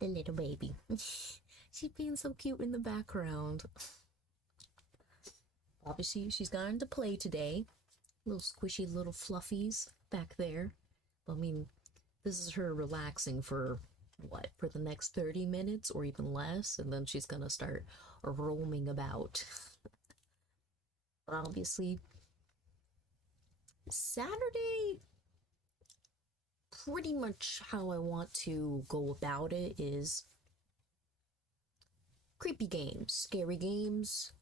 The little baby. She's being so cute in the background. Obviously, she's gone to play today. Little squishy little fluffies back there. I mean, this is her relaxing for what? For the next 30 minutes or even less, and then she's gonna start roaming about. But obviously, Saturday, pretty much how I want to go about it is creepy games, scary games,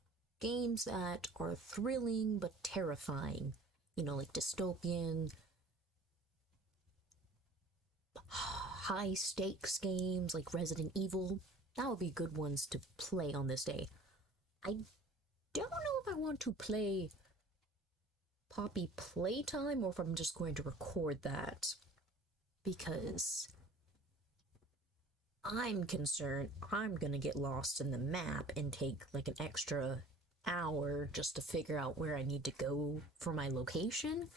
games that are thrilling but terrifying. You know, like dystopian, high stakes games like Resident Evil. That would be good ones to play on this day. I don't know if I want to play Poppy Playtime or if I'm just going to record that, because I'm concerned I'm gonna get lost in the map and take like an extra hour just to figure out where I need to go for my location.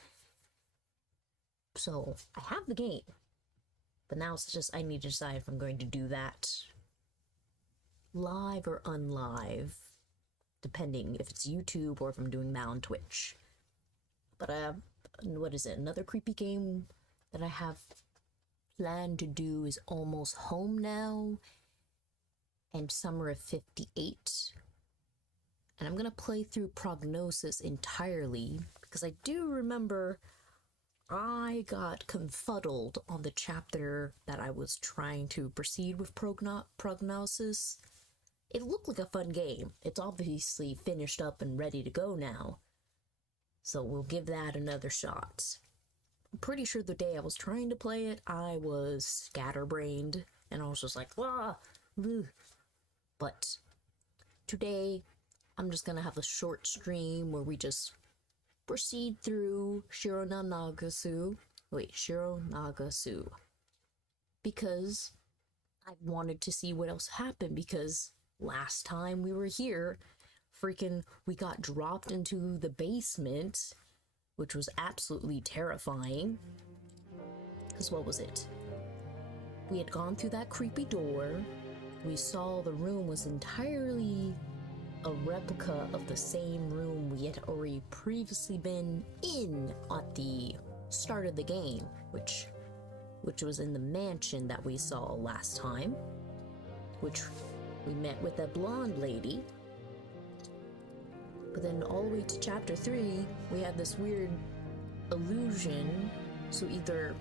So I have the game, but now it's just I need to decide if I'm going to do that live or unlive, depending if it's YouTube or if I'm doing that on Twitch. But what is it? Another creepy game that I have planned to do is Almost Home Now and Summer of 58. And I'm gonna play through Prognosis entirely because I do remember I got confuddled on the chapter that I was trying to proceed with Prognosis. It looked like a fun game. It's obviously finished up and ready to go now. So we'll give that another shot. I'm pretty sure the day I was trying to play it, I was scatterbrained, and I was just like, ah, ugh. But today, I'm just gonna have a short stream where we just proceed through Shiro Nagasu. Because I wanted to see what else happened, because last time we were here, we got dropped into the basement, which was absolutely terrifying. Because what was it? We had gone through that creepy door. We saw the room was entirely a replica of the same room we had already previously been in at the start of the game, which was in the mansion that we saw last time, which we met with that blonde lady. But then all the way to chapter 3, we had this weird illusion. So either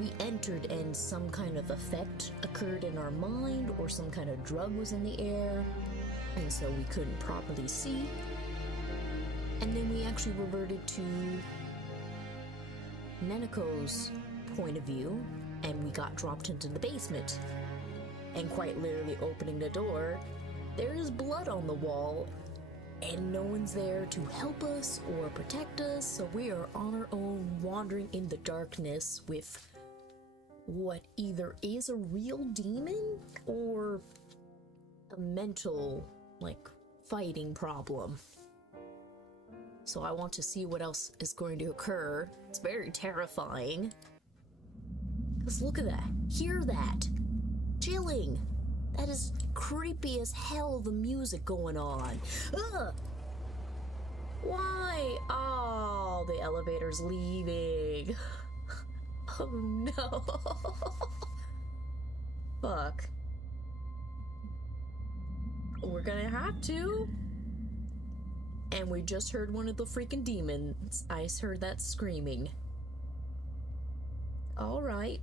we entered and some kind of effect occurred in our mind, or some kind of drug was in the air, and so we couldn't properly see. And then we actually reverted to Neneko's point of view, and we got dropped into the basement. and quite literally opening the door, there is blood on the wall, and no one's there to help us or protect us, so we are on our own, wandering in the darkness with what either is a real demon or a mental, like, fighting problem. So I want to see what else is going to occur. It's very terrifying. Because look at that. Hear that. Chilling. That is creepy as hell, the music going on. Ugh! Why? Oh, the elevator's leaving. Oh no. Fuck. We're gonna have to. And we just heard one of the freaking demons. I heard that screaming. Alright.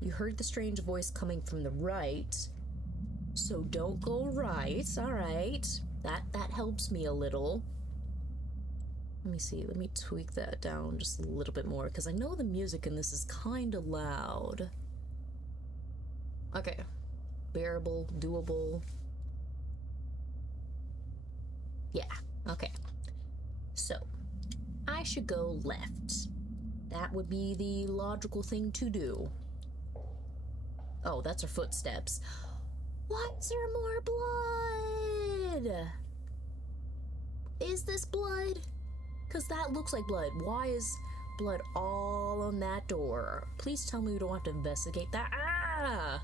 You heard the strange voice coming from the right. So don't go right. Alright. That helps me a little. Let me see. Let me tweak that down just a little bit more, because I know the music in this is kind of loud. Okay. Bearable, doable. Yeah, okay. So, I should go left. That would be the logical thing to do. Oh, that's her footsteps. Why is there more blood? Is this blood? Because that looks like blood. Why is blood all on that door? Please tell me we don't have to investigate that. Ah!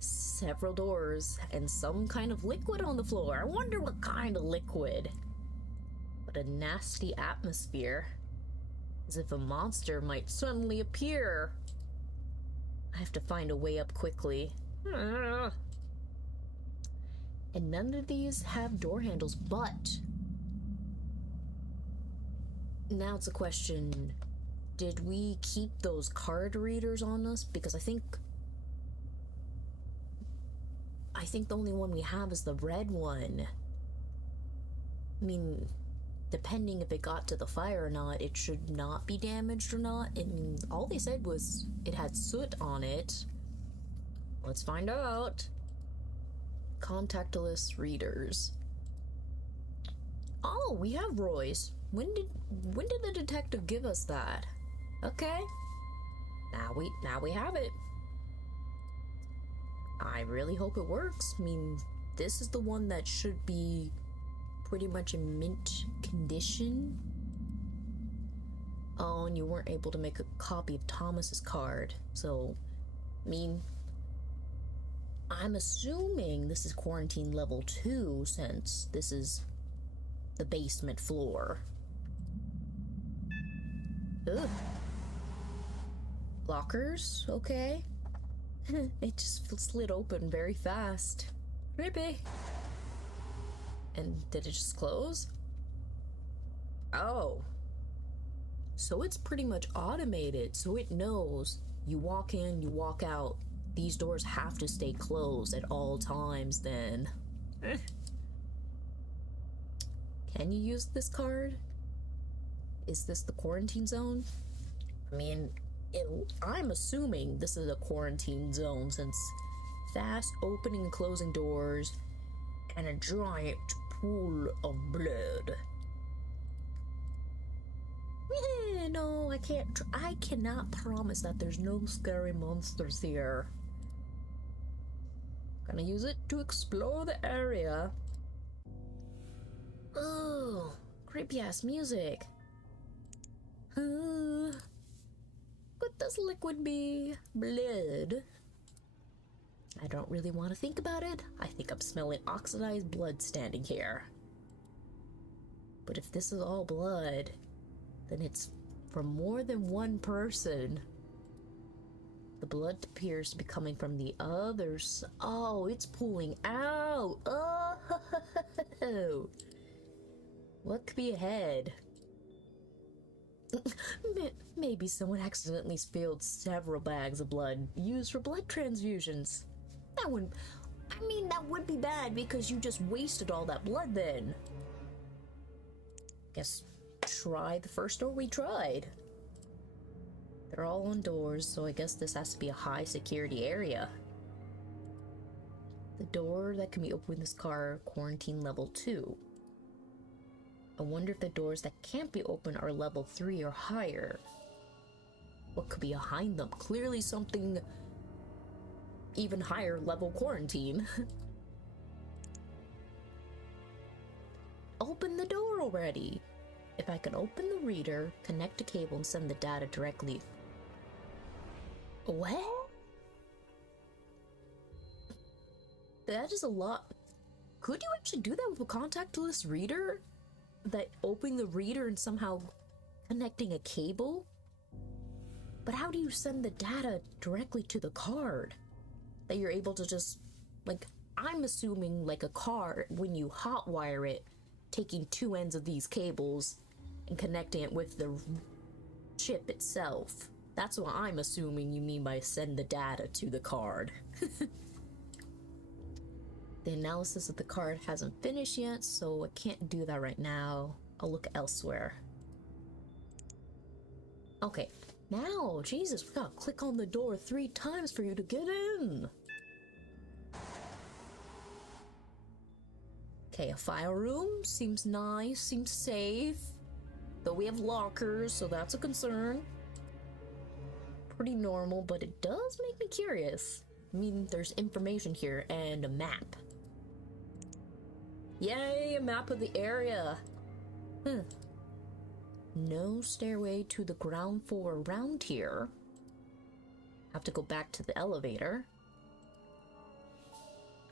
Several doors and some kind of liquid on the floor. I wonder what kind of liquid. But a nasty atmosphere. As if a monster might suddenly appear. I have to find a way up quickly. And none of these have door handles, but now it's a question, did we keep those card readers on us? Because I think the only one we have is the red one. I mean, depending if it got to the fire or not, it should not be damaged or not. I mean, all they said was it had soot on it. Let's find out. Contactless readers. Oh, we have Roy's. When did the detective give us that? Okay. Now we have it. I really hope it works. I mean, this is the one that should be pretty much in mint condition. Oh, and you weren't able to make a copy of Thomas's card. So, I mean, I'm assuming this is quarantine level 2, since this is the basement floor. Ugh. Lockers, okay. It just slid open very fast. Creepy. And did it just close? Oh. So it's pretty much automated, so it knows you walk in, you walk out. These doors have to stay closed at all times then. Can you use this card? Is this the quarantine zone? I mean, I'm assuming this is a quarantine zone, since fast opening and closing doors and a giant pool of blood. No, I cannot promise that there's no scary monsters here. Gonna use it to explore the area. Oh, creepy ass music. Could this liquid be blood? I don't really want to think about it. I think I'm smelling oxidized blood standing here. But if this is all blood, then it's from more than one person. The blood appears to be coming from the others. Oh, it's pulling out. Oh, what could be ahead? Maybe someone accidentally spilled several bags of blood used for blood transfusions. That would be bad, because you just wasted all that blood then. Guess try the first door we tried. They're all on doors, so I guess this has to be a high security area. The door that can be opened with this car, quarantine level 2. I wonder if the doors that can't be opened are level 3 or higher. What could be behind them? Clearly something even higher level quarantine. Open the door already! If I can open the reader, connect a cable, and send the data directly. What? That is a lot. Could you actually do that with a contactless reader? That opening the reader and somehow connecting a cable? But how do you send the data directly to the card? That you're able to just, like, I'm assuming like a car, when you hotwire it, taking two ends of these cables and connecting it with the chip itself. That's what I'm assuming you mean by send the data to the card. The analysis of the card hasn't finished yet, so I can't do that right now. I'll look elsewhere. Okay, now, Jesus, we gotta click on the door 3 times for you to get in. Okay, a file room seems nice, seems safe. Though we have lockers, so that's a concern. Pretty normal, but it does make me curious. I mean, there's information here and a map. Yay, a map of the area. No stairway to the ground floor around here. Have to go back to the elevator.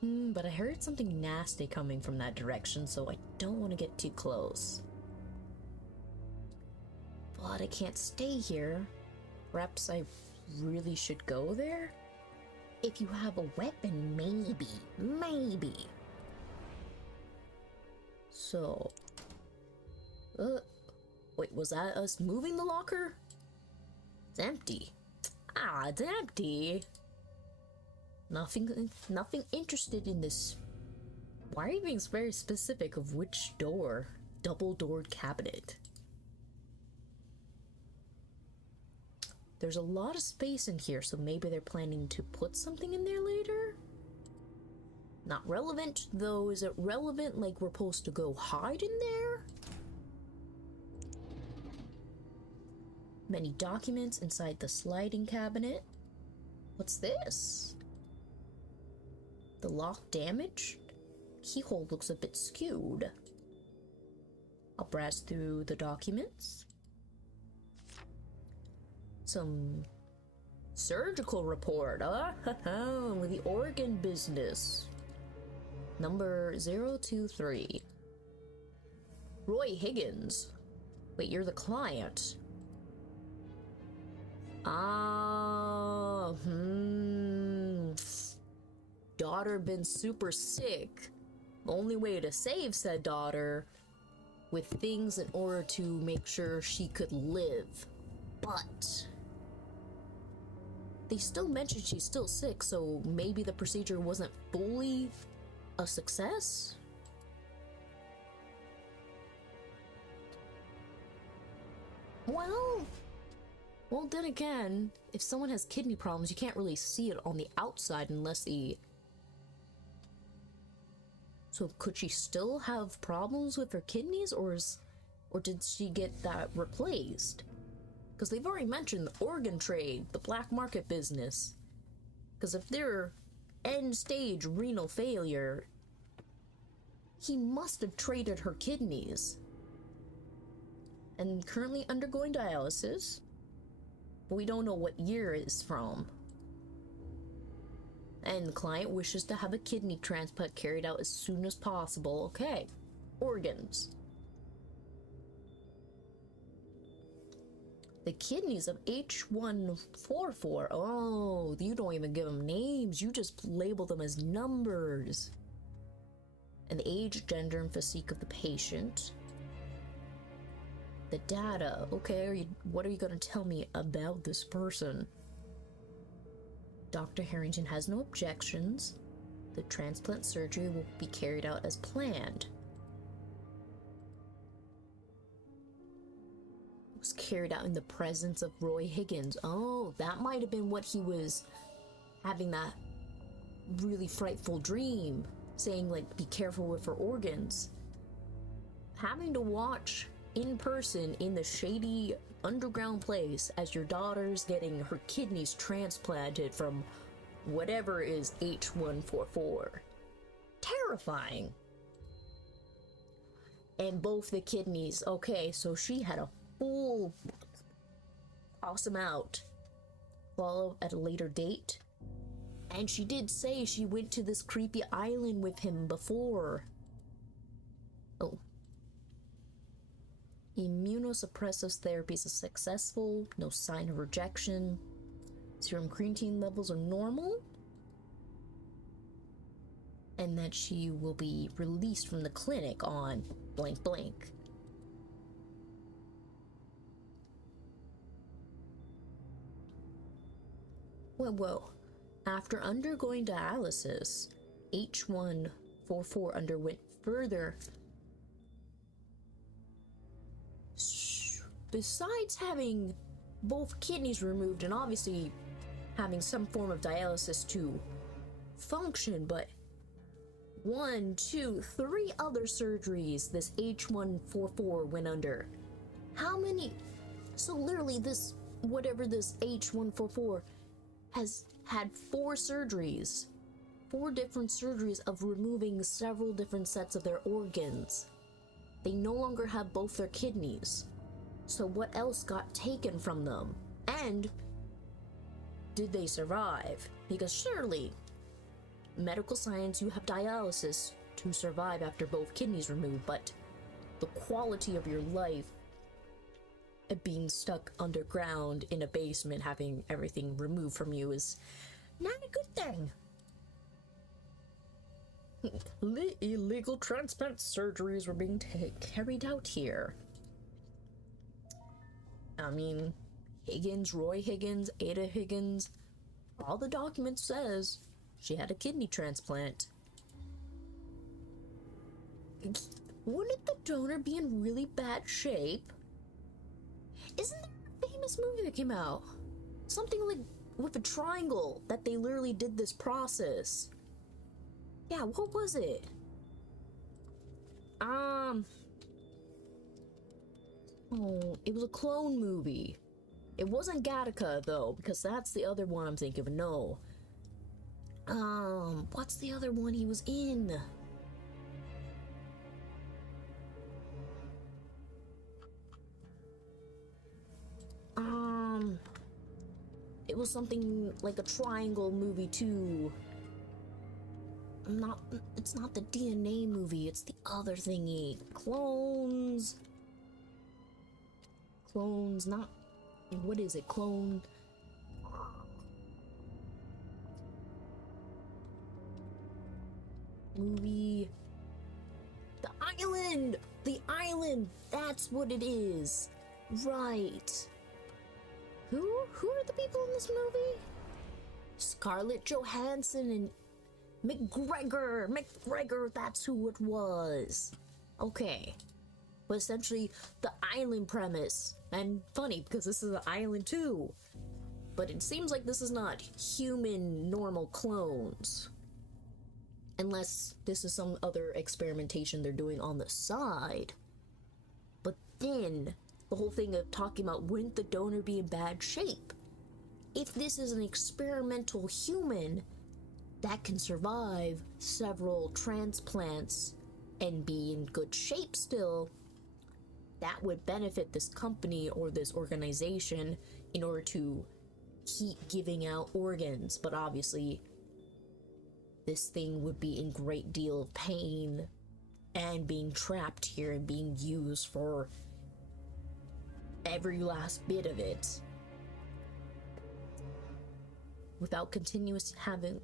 But I heard something nasty coming from that direction, so I don't want to get too close. But I can't stay here. Perhaps I really should go there? If you have a weapon, maybe. Maybe. So... wait, was that us moving the locker? It's empty. Ah, it's empty. Nothing interested in this. Why are you being very specific of which door? Double-doored cabinet. There's a lot of space in here, so maybe they're planning to put something in there later? Not relevant, though. Is it relevant like we're supposed to go hide in there? Many documents inside the sliding cabinet. What's this? The lock damaged? Keyhole looks a bit skewed. I'll browse through the documents. Some surgical report, with the organ business. Number 023. Roy Higgins. Wait, you're the client. Daughter been super sick. Only way to save said daughter with things in order to make sure she could live. But they still mentioned she's still sick, so maybe the procedure wasn't fully a success? Well, then again, if someone has kidney problems, you can't really see it on the outside unless the... So could she still have problems with her kidneys, or did she get that replaced? Because they've already mentioned the organ trade, the black market business. Because if they're end-stage renal failure, he must have traded her kidneys. And currently undergoing dialysis. But we don't know what year it's from. And the client wishes to have a kidney transplant carried out as soon as possible. Okay. Organs. The kidneys of H144. Oh, you don't even give them names. You just label them as numbers. And the age, gender, and physique of the patient. The data. Okay, what are you going to tell me about this person? Dr. Harrington has no objections. The transplant surgery will be carried out as planned. was carried out in the presence of Roy Higgins. Oh, that might have been what he was having that really frightful dream, saying, like, be careful with her organs. Having to watch in person in the shady underground place as your daughter's getting her kidneys transplanted from whatever is H144. Terrifying. And both the kidneys. Okay, so she had a full awesome out. Follow at a later date. And she did say she went to this creepy island with him before. Oh. Immunosuppressive therapies are successful. No sign of rejection. Serum creatine levels are normal. And that she will be released from the clinic on blank blank. Whoa. After undergoing dialysis, H144 underwent further. Besides having both kidneys removed and obviously having some form of dialysis to function, but 1, 2, 3 other surgeries this H144 went under. How many? So literally this, whatever this H144 has had 4 surgeries. 4 different surgeries of removing several different sets of their organs. They no longer have both their kidneys. So what else got taken from them? And did they survive? Because surely, medical science, you have dialysis to survive after both kidneys removed, but the quality of your life being stuck underground in a basement, having everything removed from you, is not a good thing. Illegal transplant surgeries were being carried out here. I mean, Higgins, Roy Higgins, Ada Higgins, all the documents says she had a kidney transplant. Wouldn't the donor be in really bad shape? Isn't there a famous movie that came out? Something like with a triangle that they literally did this process. Yeah, what was it? Oh, it was a clone movie. It wasn't Gattaca though, because that's the other one I'm thinking of. No. What's the other one he was in? It was something like a triangle movie too. It's not the DNA movie, it's the other thingy. Clones, not, what is it, clone? Movie. The island, that's what it is. Right. Who are the people in this movie? Scarlett Johansson and McGregor, that's who it was. Okay. But essentially, the island premise. And funny, because this is an island too. But it seems like this is not human, normal clones. Unless this is some other experimentation they're doing on the side. But then, the whole thing of talking about wouldn't the donor be in bad shape? If this is an experimental human that can survive several transplants and be in good shape still, that would benefit this company or this organization in order to keep giving out organs. But obviously, this thing would be in great deal of pain and being trapped here and being used for every last bit of it. Without continuously having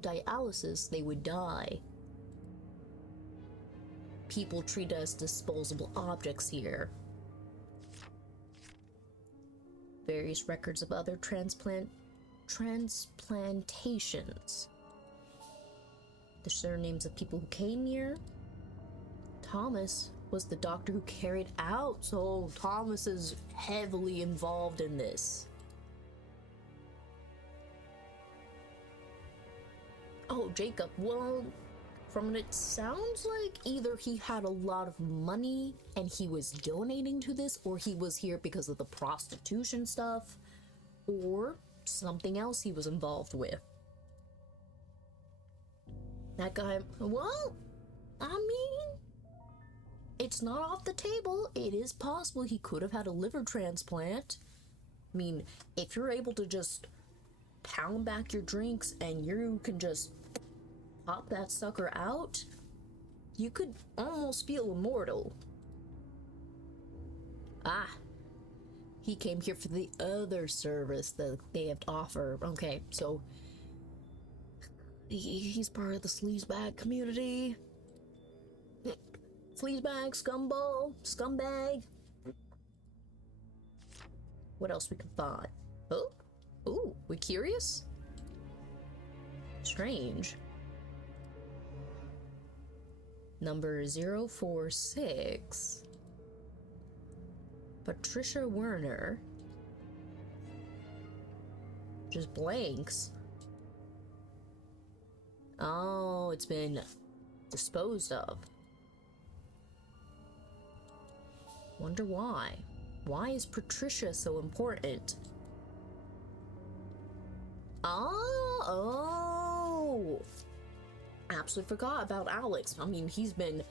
dialysis, they would die. People treat us as disposable objects here. Various records of other transplantations. The surnames of people who came here. Thomas was the doctor who carried out, so Thomas is heavily involved in this. Oh, Jacob, well, from it sounds like either he had a lot of money and he was donating to this, or he was here because of the prostitution stuff, or something else he was involved with. That guy, well, I mean, it's not off the table. It is possible he could have had a liver transplant. I mean, if you're able to just pound back your drinks and you can just pop that sucker out, you could almost feel immortal. Ah, he came here for the other service that they have to offer. Okay, so he's part of the sleazebag community. Sleazebag, scumball, scumbag. What else we can find? Oh, ooh, we curious? Strange. Number 046. Patricia Werner. Just blanks. Oh, it's been disposed of. Wonder why. Why is Patricia so important? Oh! Absolutely forgot about Alex. I mean, he's been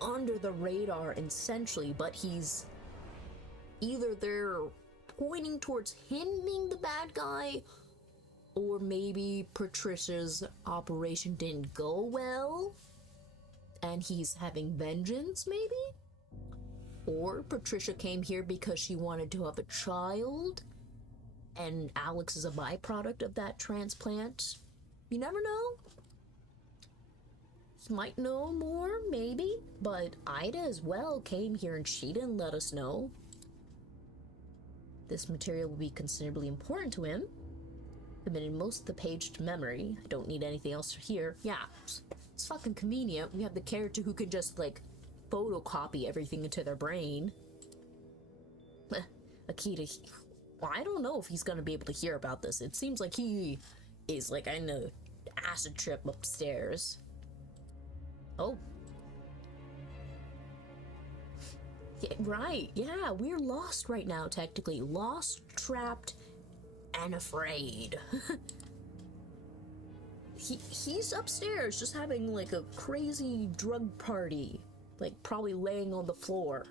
under the radar essentially, but he's either they're pointing towards him being the bad guy, or maybe Patricia's operation didn't go well and he's having vengeance, maybe? Or Patricia came here because she wanted to have a child and Alex is a byproduct of that transplant. You never know. He might know more, maybe, but Ida as well came here and she didn't let us know. This material will be considerably important to him. Committed most of the page to memory. I don't need anything else here. Yeah, it's fucking convenient. We have the character who can just, like, photocopy everything into their brain. Akita, well, I don't know if he's gonna be able to hear about this. It seems like he is, like, in an acid trip upstairs. Oh. Yeah, right, yeah, we're lost right now, technically. Lost, trapped, and afraid. He's upstairs just having like a crazy drug party, like probably laying on the floor.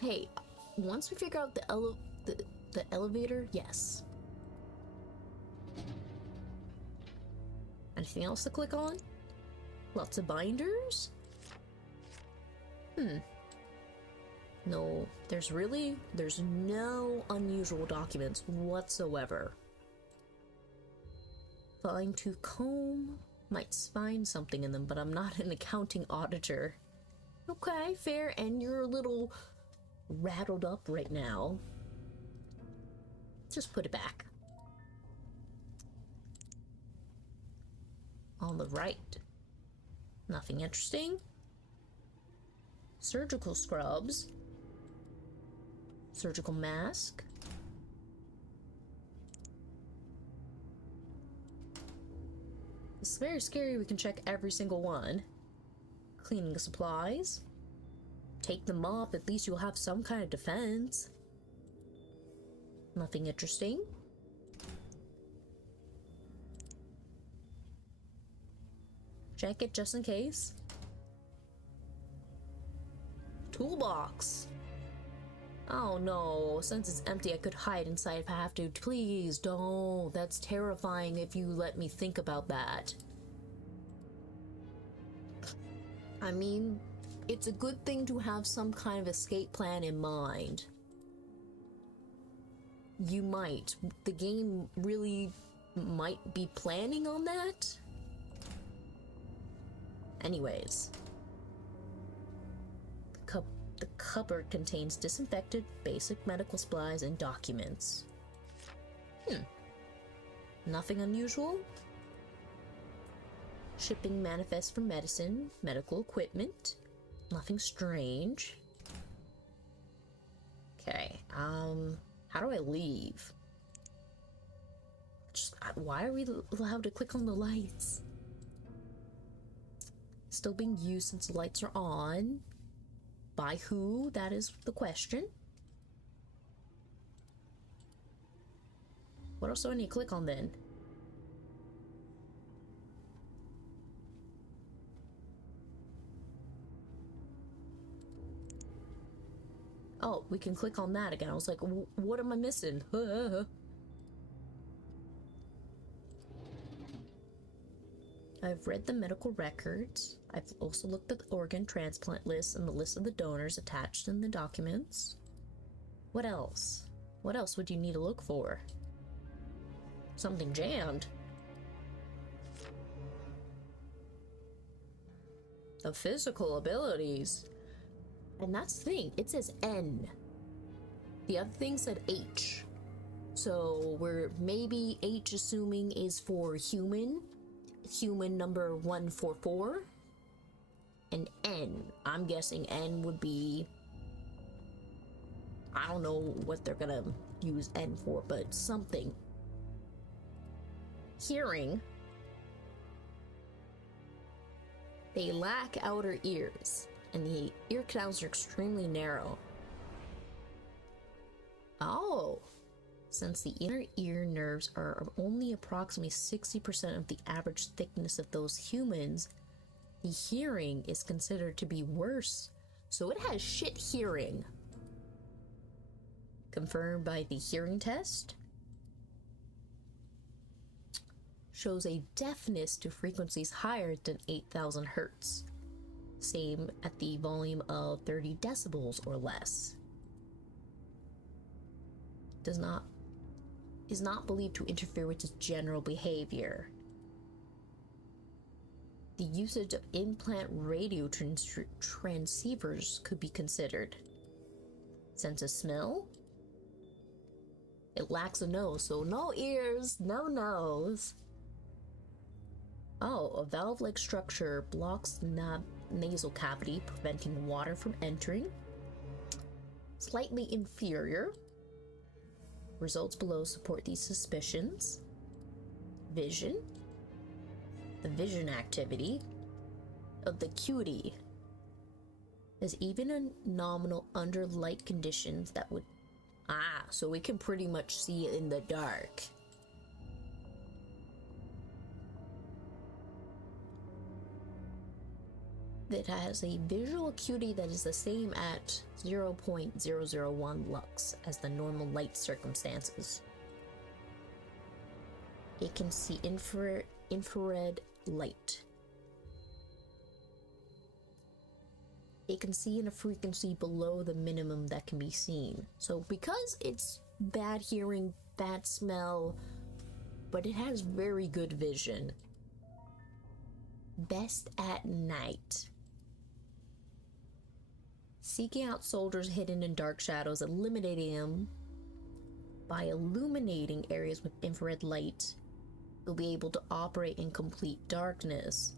Hey, once we figure out the elevator, yes. Anything else to click on? Lots of binders? No, there's no unusual documents whatsoever. Fine tooth comb, might find something in them, but I'm not an accounting auditor. Okay, fair, and you're a little rattled up right now. Just put it back. On the right. Nothing interesting. Surgical scrubs. Surgical mask. It's very scary. We can check every single one. Cleaning supplies. Take them off. At least you'll have some kind of defense. Nothing interesting. Check it just in case. Toolbox. Oh no, since it's empty I could hide inside if I have to. Please don't. That's terrifying if you let me think about that. I mean, it's a good thing to have some kind of escape plan in mind. You might. The game really might be planning on that. Anyways. The cupboard contains disinfected, basic medical supplies, and documents. Nothing unusual? Shipping manifest for medicine, medical equipment. Nothing strange. Okay, how do I leave? Why are we allowed to click on the lights? Still being used since the lights are on. By who? That is the question. What else do I need to click on then? Oh, we can click on that again. I was like, what am I missing? I've read the medical records. I've also looked at the organ transplant list and the list of the donors attached in the documents. What else? What else would you need to look for? Something jammed. The physical abilities. And that's the thing, it says N. The other thing said H. So we're maybe H assuming is for human number 144. And N, I'm guessing N would be, I don't know what they're gonna use N for, but something. Hearing. They lack outer ears, and the ear canals are extremely narrow. Oh, since the inner ear nerves are only approximately 60% of the average thickness of those humans, the hearing is considered to be worse. So it has shit hearing. Confirmed by the hearing test. Shows a deafness to frequencies higher than 8,000 hertz. Same at the volume of 30 decibels or less. Is not believed to interfere with his general behavior. The usage of implant radio transceivers could be considered. Sense of smell? It lacks a nose, so no ears, no nose. Oh, a valve-like structure blocks the nasal cavity, preventing water from entering. Slightly inferior. Results below support these suspicions. Vision. The vision activity of the acuity is even a nominal under light conditions that would... so we can pretty much see it in the dark. That has a visual acuity that is the same at 0.001 lux as the normal light circumstances. It can see infrared light. It can see in a frequency below the minimum that can be seen. So because it's bad hearing, bad smell, but it has very good vision. Best at night. Seeking out soldiers hidden in dark shadows, eliminating them by illuminating areas with infrared light. You'll be able to operate in complete darkness.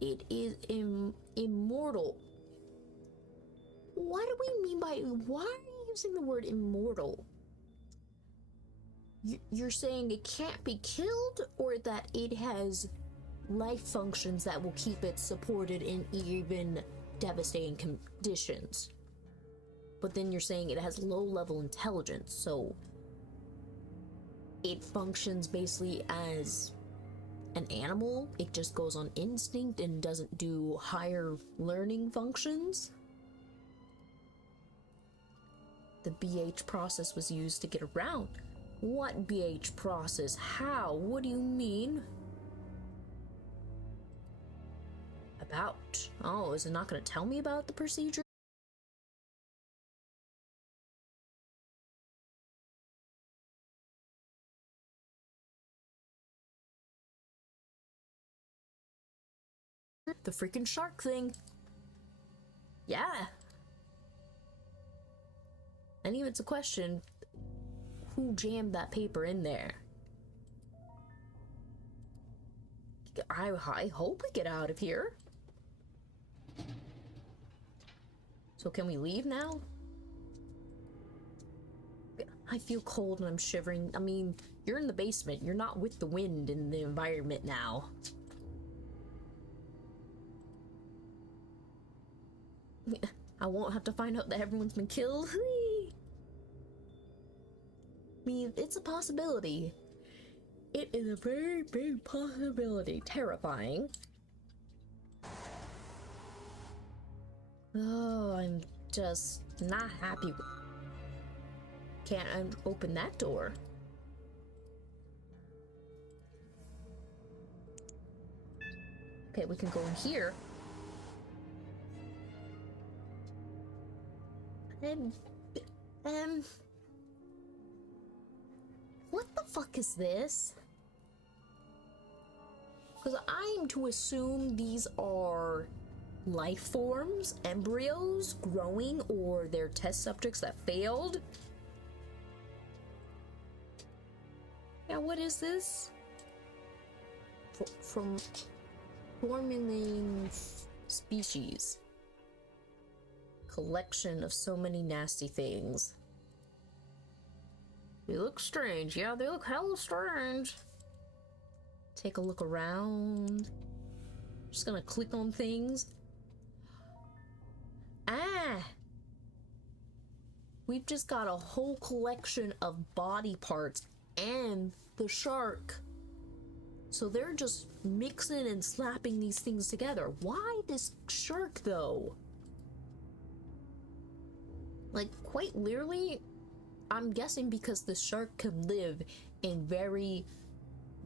It is immortal. What do we mean by, why are you using the word immortal? You're saying it can't be killed, or that it has life functions that will keep it supported in even devastating conditions. But then you're saying it has low level intelligence, so it functions basically as an animal. It just goes on instinct and doesn't do higher learning functions. The BH process was used to get around. What BH process? How? What do you mean? About? Oh, is it not going to tell me about the procedure? The freaking shark thing. Yeah. And even it's a question, who jammed that paper in there? I hope we get out of here. So can we leave now? I feel cold and I'm shivering. I mean, you're in the basement. You're not with the wind in the environment now. I won't have to find out that everyone's been killed. I mean, it's a possibility. It is a very big possibility. Terrifying. Oh, I'm just not happy. Can't open that door. Okay, we can go in here. What the fuck is this? Because I'm to assume these are life forms, embryos growing, or they're test subjects that failed. Yeah, what is this? From formulating species. Collection of so many nasty things. They look strange. Yeah, they look hella strange. Take a look around. Just gonna click on things. Ah! We've just got a whole collection of body parts and the shark. So they're just mixing and slapping these things together. Why this shark though? Like, quite literally, I'm guessing because the shark can live in very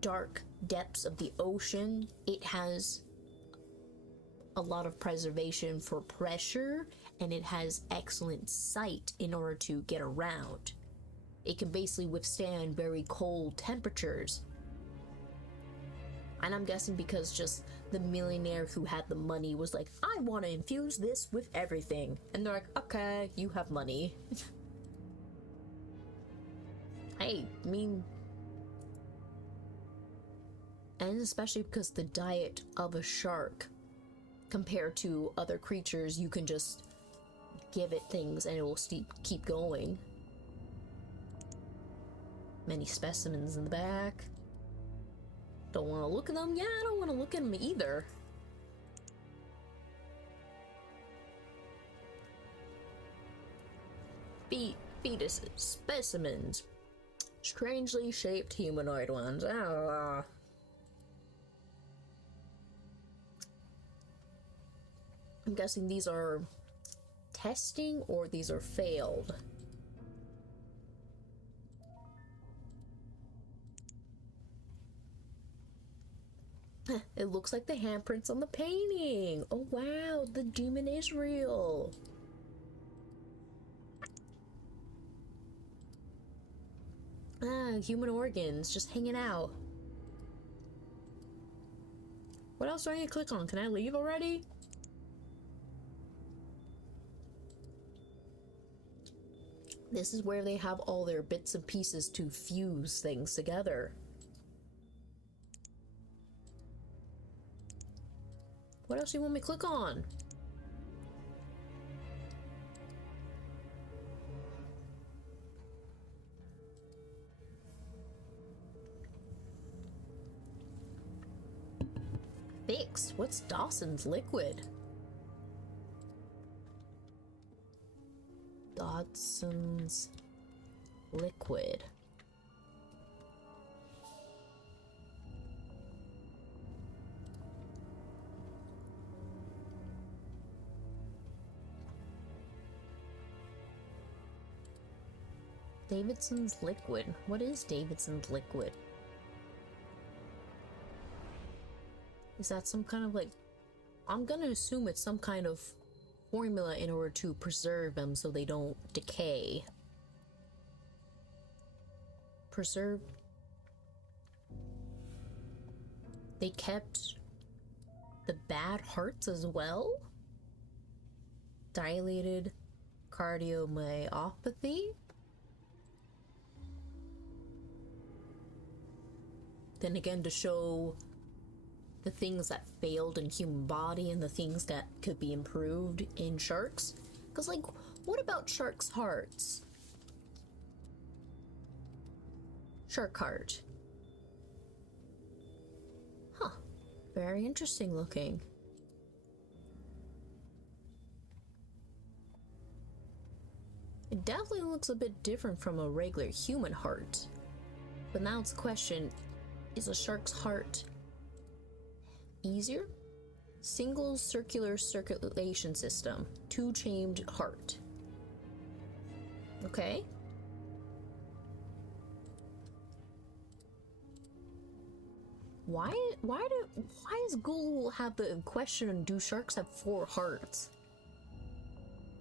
dark depths of the ocean. It has a lot of preservation for pressure, and it has excellent sight in order to get around. It can basically withstand very cold temperatures. And I'm guessing because just the millionaire who had the money was like, I want to infuse this with everything. And they're like, okay, you have money. Hey, I mean... And especially because the diet of a shark, compared to other creatures, you can just give it things and it will keep going. Many specimens in the back. Don't want to look at them? Yeah, I don't want to look at them either. Fetuses, specimens, strangely shaped humanoid ones. Ah. I'm guessing these are testing or these are failed. It looks like the handprints on the painting. Oh wow, the demon is real. Ah, human organs just hanging out. What else do I need to click on? Can I leave already? This is where they have all their bits and pieces to fuse things together. What else do you want me to click on? Fix? What's Dawson's liquid? Dawson's liquid. Davidson's liquid. What is Davidson's liquid? Is that some kind of like... I'm gonna assume it's some kind of formula in order to preserve them so they don't decay. Preserve... They kept the bad hearts as well? Dilated cardiomyopathy. Then again, to show the things that failed in human body and the things that could be improved in sharks. Because, like, what about sharks' hearts? Shark heart. Huh. Very interesting looking. It definitely looks a bit different from a regular human heart. But now it's a question, is a shark's heart easier? Single circular circulation system, two-chambered heart. Okay. Why does Google have the question, do sharks have 4 hearts?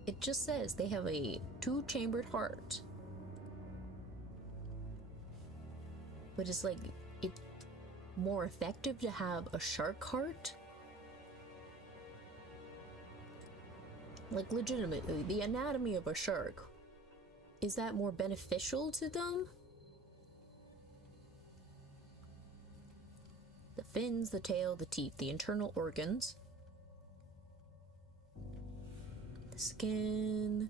It just says they have a two-chambered heart. But it's like, it's more effective to have a shark heart? Like, legitimately, the anatomy of a shark, is that more beneficial to them? The fins, the tail, the teeth, the internal organs. The skin.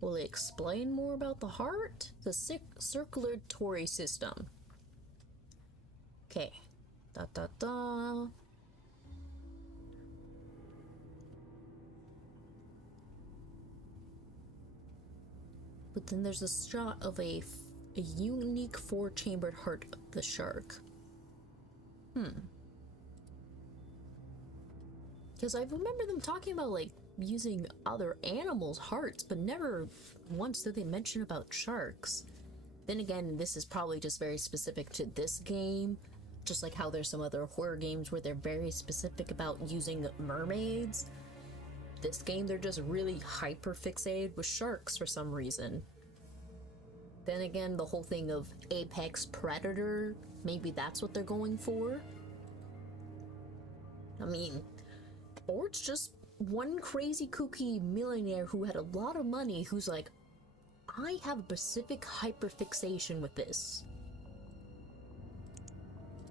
Will it explain more about the heart? The circulatory system. Okay. Da da da. But then there's a shot of a unique 4-chambered heart of the shark. Because I remember them talking about, like, using other animals' hearts, but never once did they mention about sharks. Then again, this is probably just very specific to this game, just like how there's some other horror games where they're very specific about using mermaids. This game, they're just really hyper fixated with sharks for some reason. Then again, the whole thing of apex predator, maybe that's what they're going for. I mean, or it's just one crazy kooky millionaire who had a lot of money who's like, I have a specific hyperfixation with this.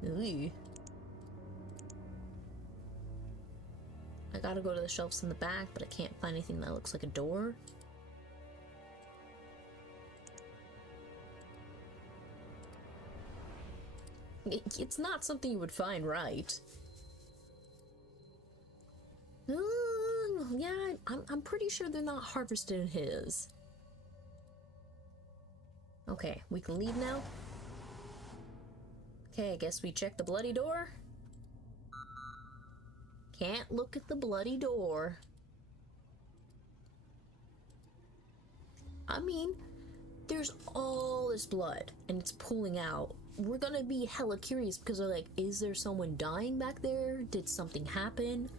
Ew. I gotta go to the shelves in the back, but I can't find anything that looks like a door. It's not something you would find, right? Yeah, I'm pretty sure they're not harvested in his. Okay, we can leave now. Okay, I guess we check the bloody door. Can't look at the bloody door. I mean, there's all this blood and it's pooling out. We're gonna be hella curious because they're like, is there someone dying back there? Did something happen?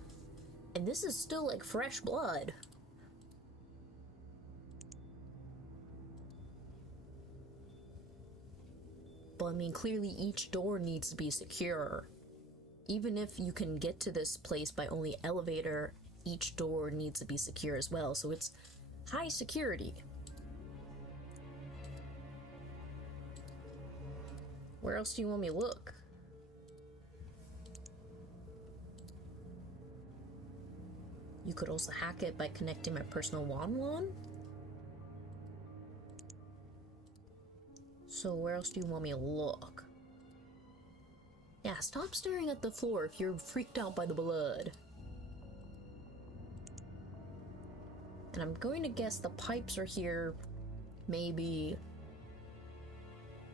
And this is still like fresh blood. But I mean, clearly each door needs to be secure. Even if you can get to this place by only elevator, each door needs to be secure as well. So it's high security. Where else do you want me to look? You could also hack it by connecting my personal Wan. So where else do you want me to look? Yeah, stop staring at the floor if you're freaked out by the blood. And I'm going to guess the pipes are here. Maybe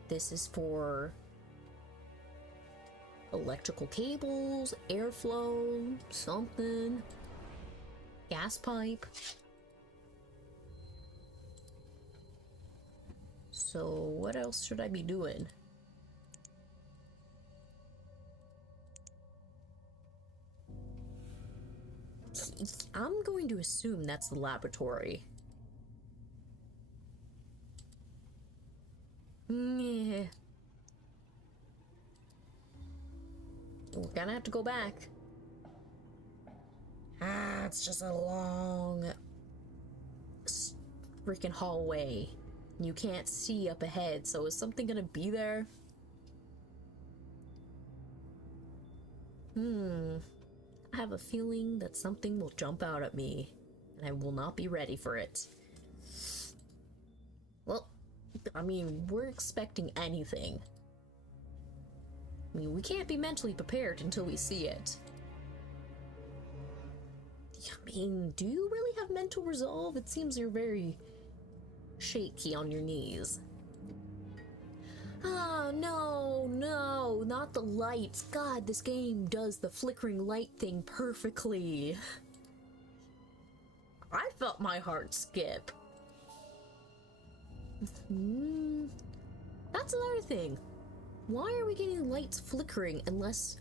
this is for electrical cables, airflow, something. Gas pipe. So what else should I be doing? I'm going to assume that's the laboratory. Yeah. We're gonna have to go back. It's just a long freaking hallway. You can't see up ahead, so is something gonna be there? I have a feeling that something will jump out at me, and I will not be ready for it. Well, I mean, we're expecting anything. I mean, we can't be mentally prepared until we see it. I mean, do you really have mental resolve? It seems you're very shaky on your knees. Oh, no, not the lights. God, this game does the flickering light thing perfectly. I felt my heart skip. That's another thing. Why are we getting lights flickering unless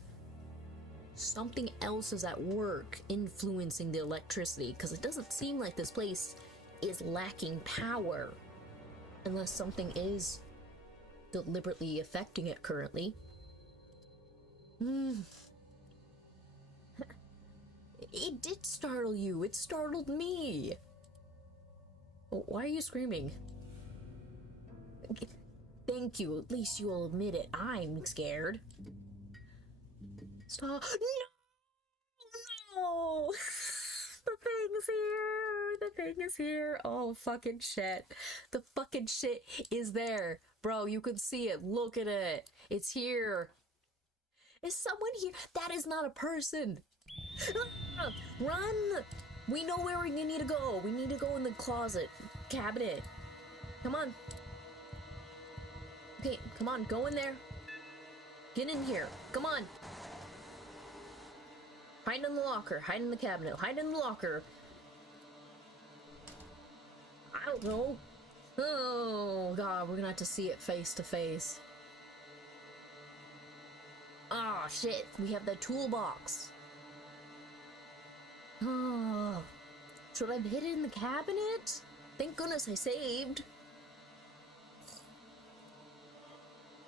something else is at work influencing the electricity? Because it doesn't seem like this place is lacking power unless something is deliberately affecting it currently. It did startle you. It startled me. Why are you screaming? Thank you. At least you'll admit it. I'm scared. Stop. No! The thing's here. The thing is here. Oh, fucking shit. The fucking shit is there. Bro, you can see it. Look at it. It's here. Is someone here? That is not a person. Run! We know where we need to go. We need to go in the closet. Cabinet. Come on. Okay, come on. Go in there. Get in here. Come on. Hide in the locker. Hide in the cabinet. Hide in the locker. I don't know. Oh, God. We're gonna have to see it face to face. Oh, shit. We have the toolbox. Oh. Should I hid it in the cabinet? Thank goodness I saved.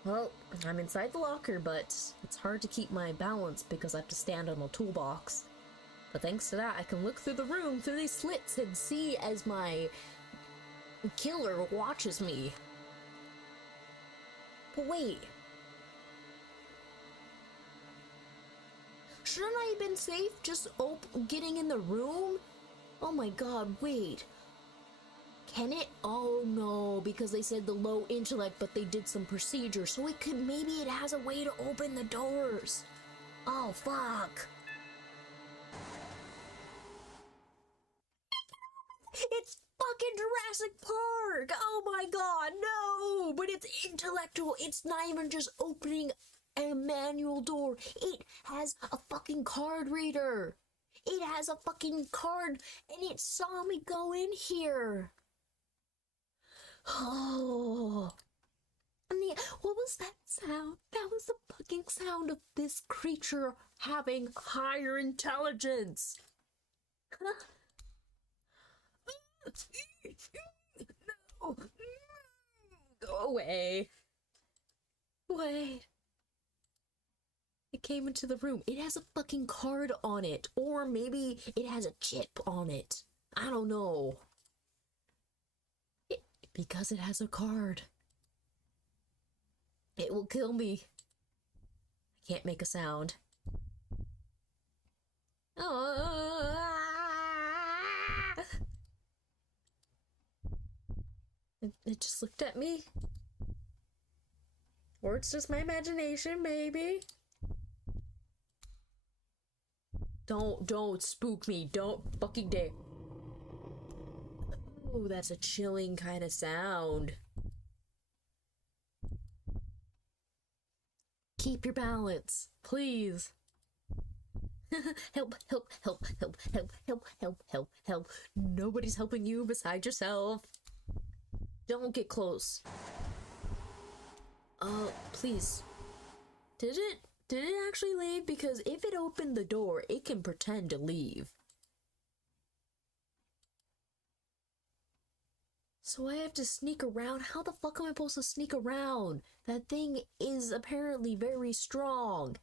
Well, I'm inside the locker, but it's hard to keep my balance because I have to stand on the toolbox. But thanks to that, I can look through the room, through these slits, and see as my killer watches me. But wait. Shouldn't I have been safe just getting in the room? Oh my god, wait. Can it? Oh no, because they said the low intellect, but they did some procedure, so it could, maybe it has a way to open the doors. Oh fuck. It's fucking Jurassic Park! Oh my god, no! But it's intellectual, it's not even just opening a manual door. It has a fucking card reader. It has a fucking card, and it saw me go in here. Oh. What was that sound? That was the fucking sound of this creature having higher intelligence. No. Go away. Wait. It came into the room. It has a fucking card on it. Or maybe it has a chip on it. I don't know. Because it has a card. It will kill me. I can't make a sound. It just looked at me. Or it's just my imagination, maybe. Don't spook me. Don't fucking dare. Oh, that's a chilling kind of sound. Keep your balance, please. Help, help, help, help, help, help, help, help, help. Nobody's helping you besides yourself. Don't get close. Please. Did it actually leave? Because if it opened the door, it can pretend to leave. So I have to sneak around? How the fuck am I supposed to sneak around? That thing is apparently very strong.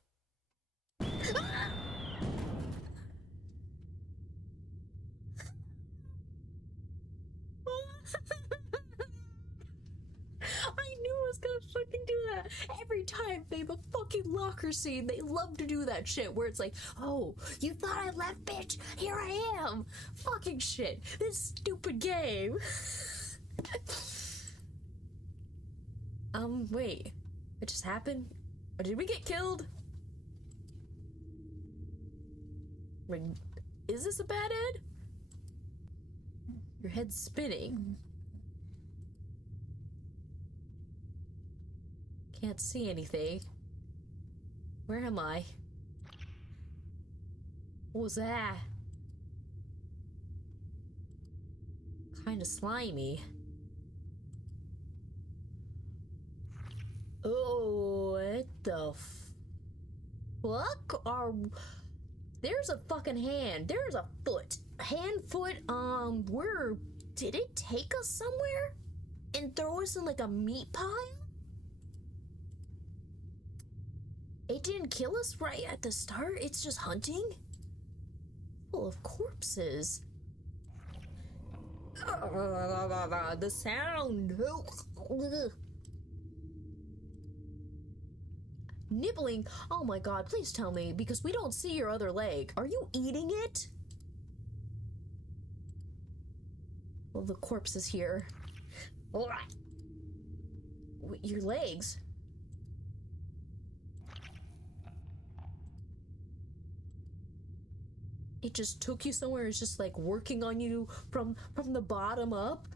have a fucking locker scene. They love to do that shit where it's like, oh, you thought I left, bitch? Here I am. Fucking shit. This stupid game. Wait. It just happened? Or did we get killed? Like, is this a bad head? Your head's spinning. Can't see anything. Where am I? What was that? Kinda slimy. Oh, what the fuck are... There's a fucking hand. There's a foot. Hand, foot, where... Did it take us somewhere? And throw us in like a meat pile? It didn't kill us right at the start. It's just hunting? Full of corpses. The sound. Nibbling. Oh my god, please tell me, because we don't see your other leg. Are you eating it? Well, the corpse is here. Your legs. It just took you somewhere. It's just like working on you from the bottom up.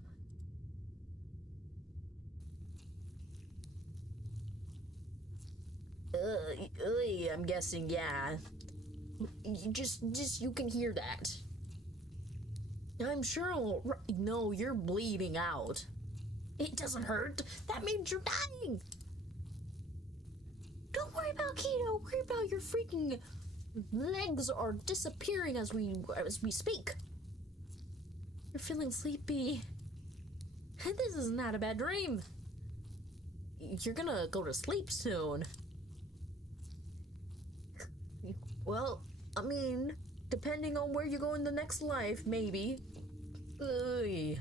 I'm guessing, yeah. You can hear that. I'm sure. No, you're bleeding out. It doesn't hurt. That means you're dying. Don't worry about Keto. Worry about your freaking legs are disappearing as we speak. You're feeling sleepy. This is not a bad dream. You're gonna go to sleep soon. Well, I mean, depending on where you go in the next life, maybe. Ugh.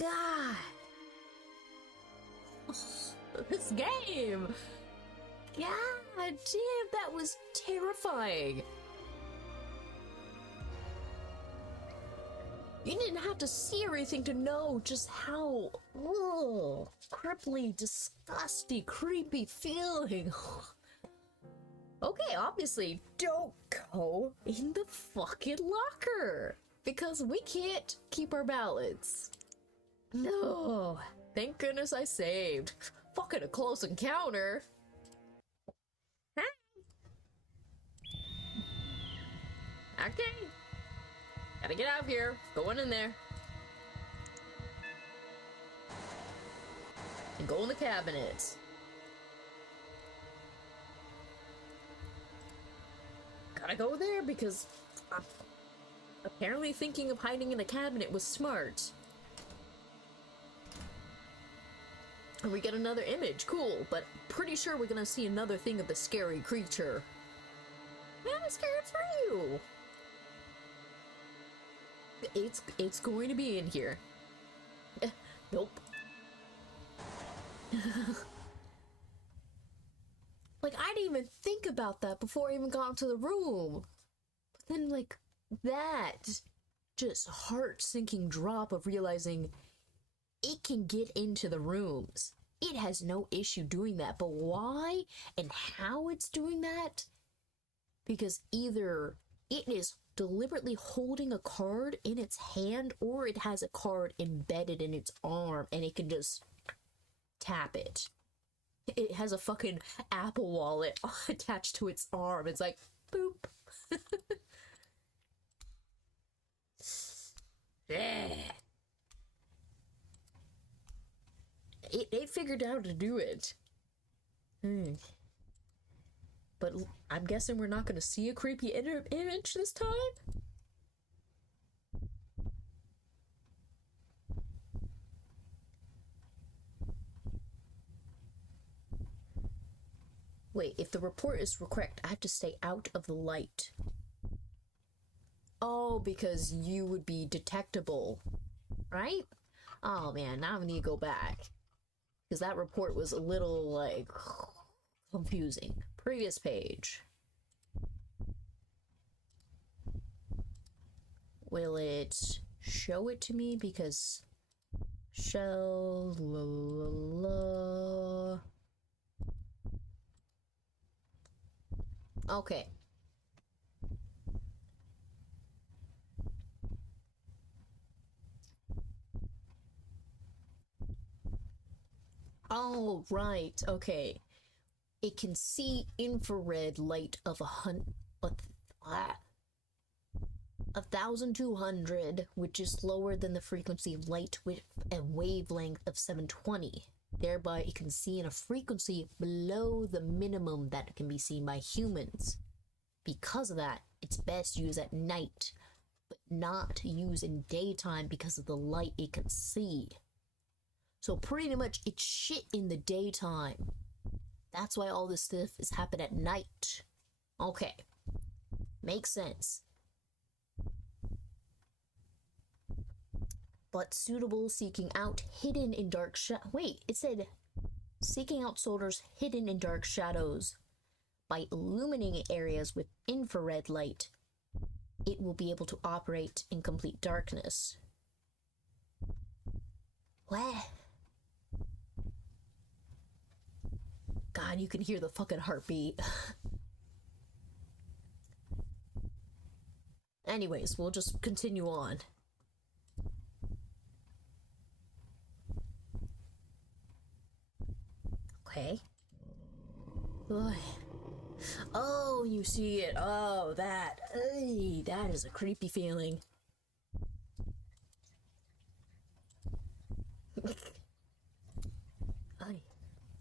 God. This game. God damn, that was terrifying. You didn't have to see everything to know just how cripply, disgusting, creepy feeling. Okay, obviously, don't go in the fucking locker because we can't keep our balance. No, thank goodness I saved. Fucking a close encounter. Huh? Okay. Gotta get out of here. Going in there. And go in the cabinets. Gotta go there because apparently thinking of hiding in a cabinet was smart. And we get another image. Cool. But pretty sure we're gonna see another thing of the scary creature. I'm scared for you. It's going to be in here. Nope. Like, I didn't even think about that before I even got into the room. But then, like, that just heart-sinking drop of realizing it can get into the rooms. It has no issue doing that. But why and how it's doing that? Because either it is deliberately holding a card in its hand, or it has a card embedded in its arm and it can just tap it. It has a fucking Apple Wallet attached to its arm. It's like, boop. Yeah. It figured out how to do it. But I'm guessing we're not going to see a creepy image this time? Wait, if the report is correct, I have to stay out of the light. Oh, because you would be detectable, right? Oh man, now I need to go back. Because that report was a little, like, confusing. Previous page. Will it show it to me? Because shell okay. Oh, right. Okay. It can see infrared light of 1,200, which is slower than the frequency of light with a wavelength of 720. Thereby, it can see in a frequency below the minimum that can be seen by humans. Because of that, it's best used at night, but not used in daytime because of the light it can see. So pretty much it's shit in the daytime. That's why all this stuff is happening at night. Okay. Makes sense. But suitable seeking out hidden in dark wait, it said seeking out soldiers hidden in dark shadows by illuminating areas with infrared light. It will be able to operate in complete darkness. What? God, you can hear the fucking heartbeat. Anyways, we'll just continue on. Okay. Ugh. Oh, you see it. Oh, that. That is a creepy feeling.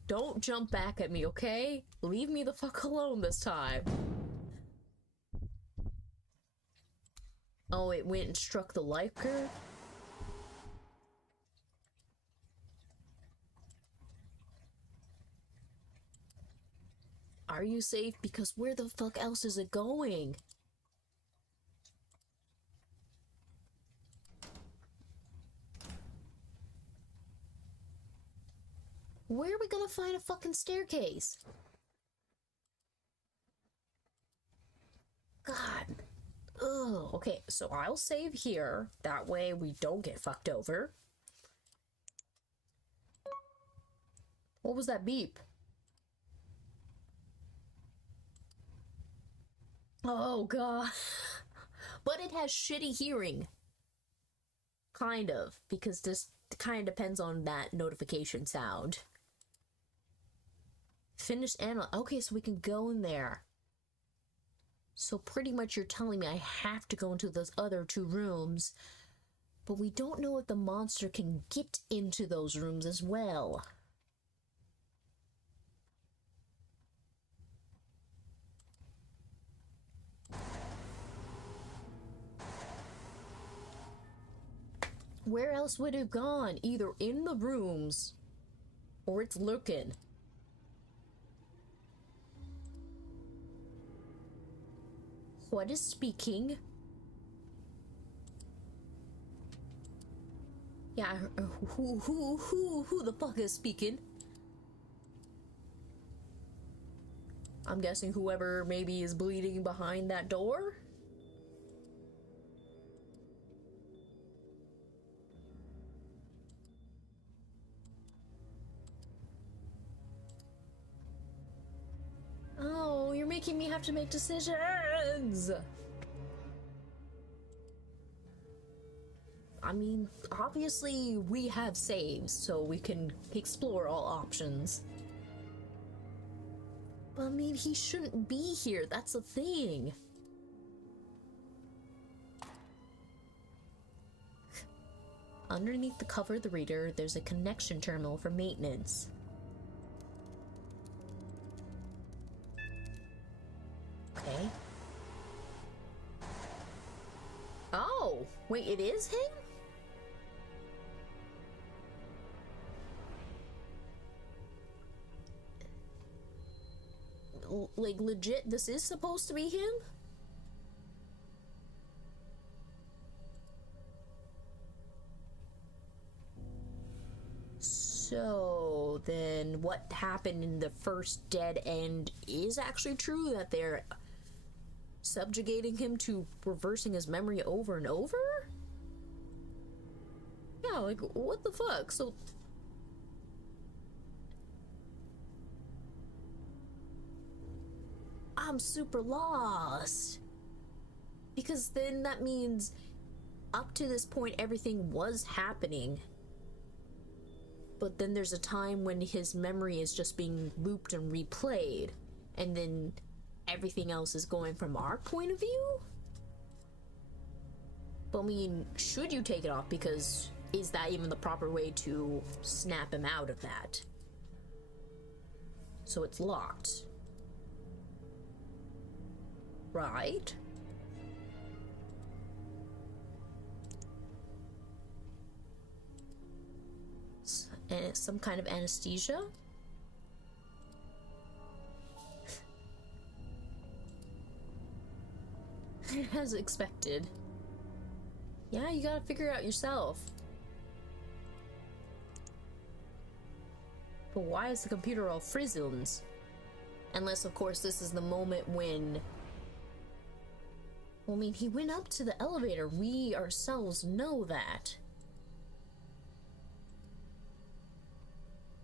Don't jump back at me, okay? Leave me the fuck alone this time. Oh, it went and struck the life curve? Are you safe? Because where the fuck else is it going? Where are we gonna find a fucking staircase? God. Ugh. Okay, so I'll save here. That way we don't get fucked over. What was that beep? Oh, God. But it has shitty hearing. Kind of. Because this kind of depends on that notification sound. Finished animal. Okay, so we can go in there. So pretty much you're telling me I have to go into those other two rooms. But we don't know if the monster can get into those rooms as well. Where else would it have gone? Either in the rooms or it's lurking. What is speaking? Yeah, who the fuck is speaking? I'm guessing whoever maybe is bleeding behind that door? Oh, you're making me have to make decisions! I mean, obviously we have saves, so we can explore all options. But I mean, he shouldn't be here, that's the thing. Underneath the cover of the reader, there's a connection terminal for maintenance. Okay. Oh, wait, it is him? Like, legit, this is supposed to be him? So then what happened in the first Dead End is actually true, that they're subjugating him to reversing his memory over and over? Yeah, like, what the fuck? So I'm super lost. Because then that means up to this point everything was happening. But then there's a time when his memory is just being looped and replayed. And then everything else is going from our point of view? But I mean, should you take it off? Because is that even the proper way to snap him out of that? So it's locked. Right? And some kind of anesthesia? As expected. Yeah, you gotta figure it out yourself. But why is the computer all frizzled? Unless, of course, this is the moment when... Well, I mean, he went up to the elevator. We ourselves know that.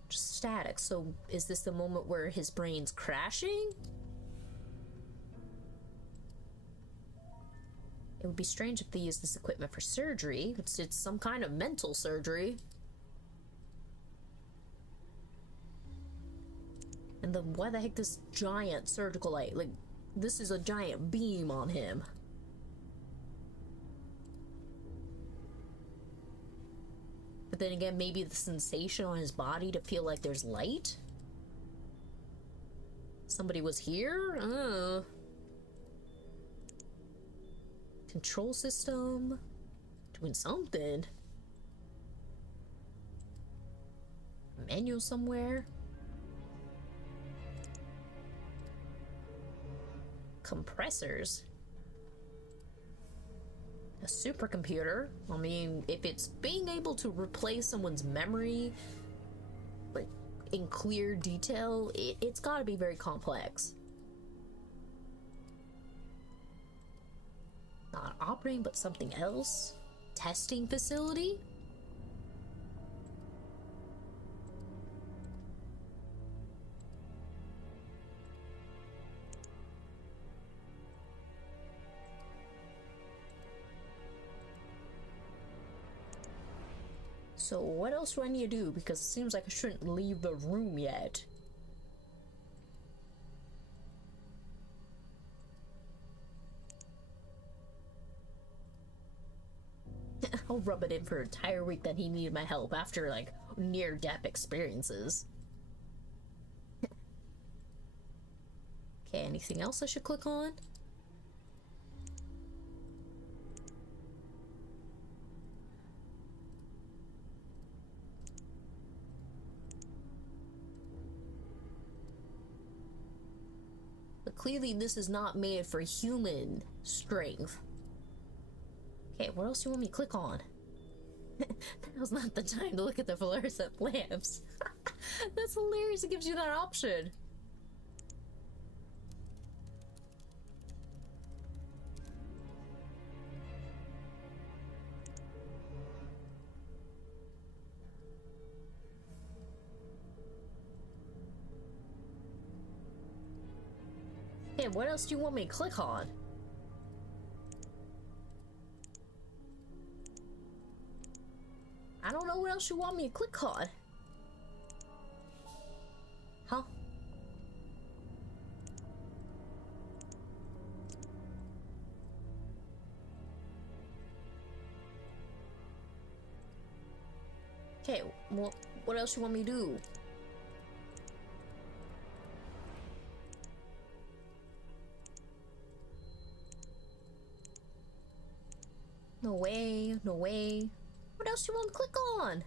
Just static. So is this the moment where his brain's crashing? It would be strange if they used this equipment for surgery. It's some kind of mental surgery. And then why the heck this giant surgical light? Like, this is a giant beam on him. But then again, maybe the sensation on his body to feel like there's light? Somebody was here? Control system? Doing something. Manual somewhere? Compressors? A supercomputer? I mean, if it's being able to replay someone's memory, like, in clear detail, it's gotta be very complex. Not operating, but something else? Testing facility? So what else do I need to do? Because it seems like I shouldn't leave the room yet. I'll rub it in for an entire week that he needed my help after, like, near-death experiences. Okay, anything else I should click on? But clearly this is not made for human strength. Okay, what else do you want me to click on? Now's not the time to look at the fluorescent lamps. That's hilarious, it gives you that option. Okay, what else do you want me to click on? I don't know what else you want me to click on. Huh? Okay, well, what else you want me to do? No way, no way. What else do you want to click on?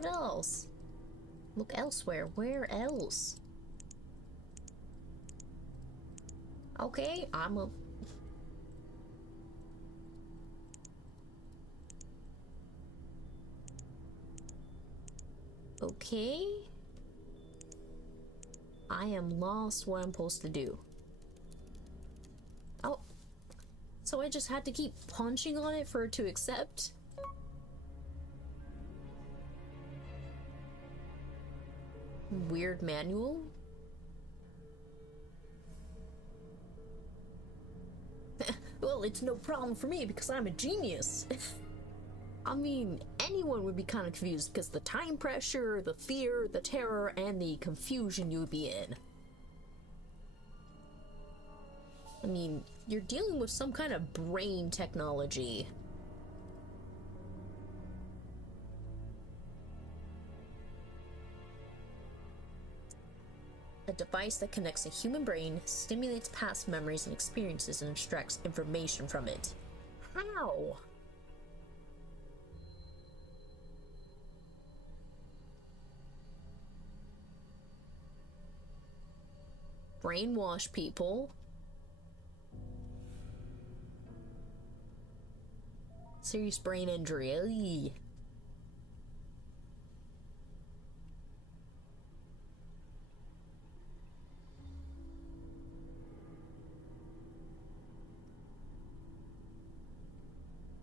What else? Look elsewhere. Where else? Okay, I'm a... Okay. I am lost what I'm supposed to do. Oh. So I just had to keep punching on it for it to accept? Weird manual? Well, it's no problem for me because I'm a genius. I mean, anyone would be kind of confused because the time pressure, the fear, the terror, and the confusion you would be in. I mean, you're dealing with some kind of brain technology. A device that connects a human brain, stimulates past memories and experiences, and extracts information from it. How? Brainwash people. Serious brain injury. Eey.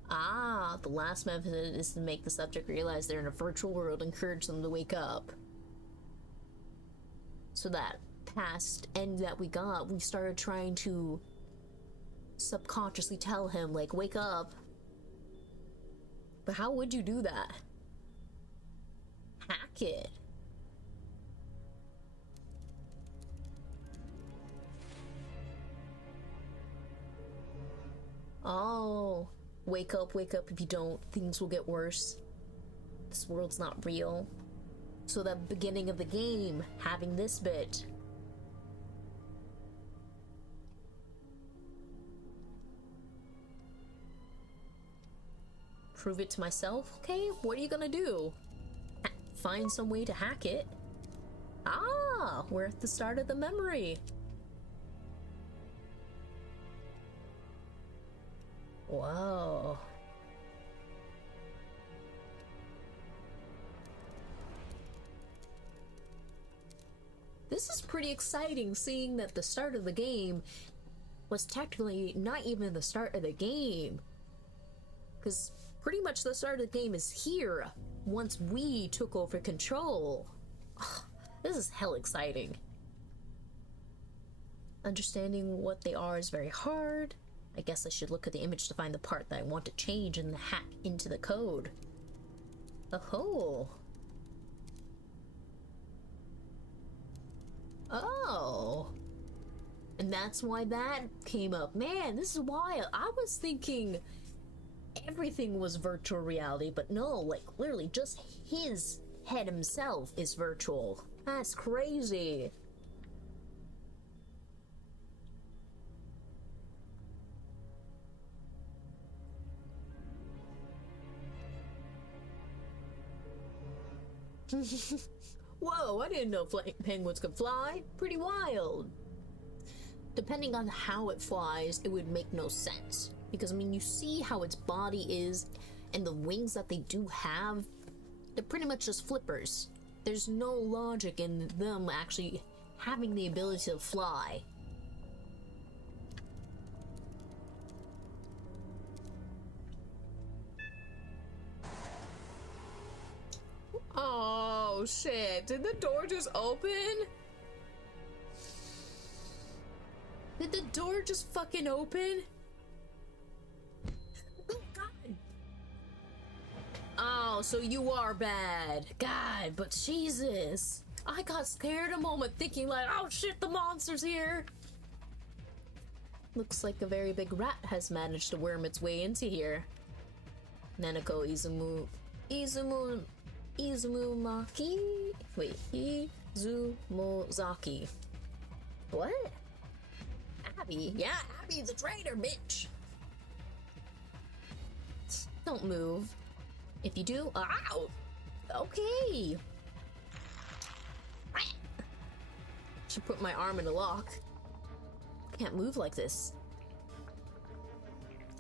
Ah, the last method is to make the subject realize they're in a virtual world, encourage them to wake up. So that past end that we got, we started trying to subconsciously tell him, like, wake up. But how would you do that? Hack it. Oh, wake up, wake up. If you don't, things will get worse. This world's not real. So the beginning of the game, having this bit. Prove it to myself? Okay, what are you gonna do? Find some way to hack it? Ah, we're at the start of the memory. Whoa. This is pretty exciting, seeing that the start of the game was technically not even the start of the game. Because pretty much the start of the game is here, once we took over control. Ugh, this is hell exciting. Understanding what they are is very hard. I guess I should look at the image to find the part that I want to change and hack into the code. Oh. Oh. And that's why that came up. Man, this is wild. I was thinking everything was virtual reality, but no, like literally just his head himself is virtual. That's crazy. Whoa, I didn't know penguins could fly. Pretty wild. Depending on how it flies, it would make no sense. Because, I mean, you see how its body is, and the wings that they do have, they're pretty much just flippers. There's no logic in them actually having the ability to fly. Oh, shit. Did the door just open? Did the door just fucking open? Oh, God. Oh, so you are bad. God, but Jesus. I got scared a moment thinking like, oh shit, the monster's here. Looks like a very big rat has managed to worm its way into here. Nanako Izumaki? Wait, Izumozaki. What? Abby? Yeah, Abby's a traitor, bitch! Don't move. If you do, ow! Okay. Should put my arm in a lock. Can't move like this.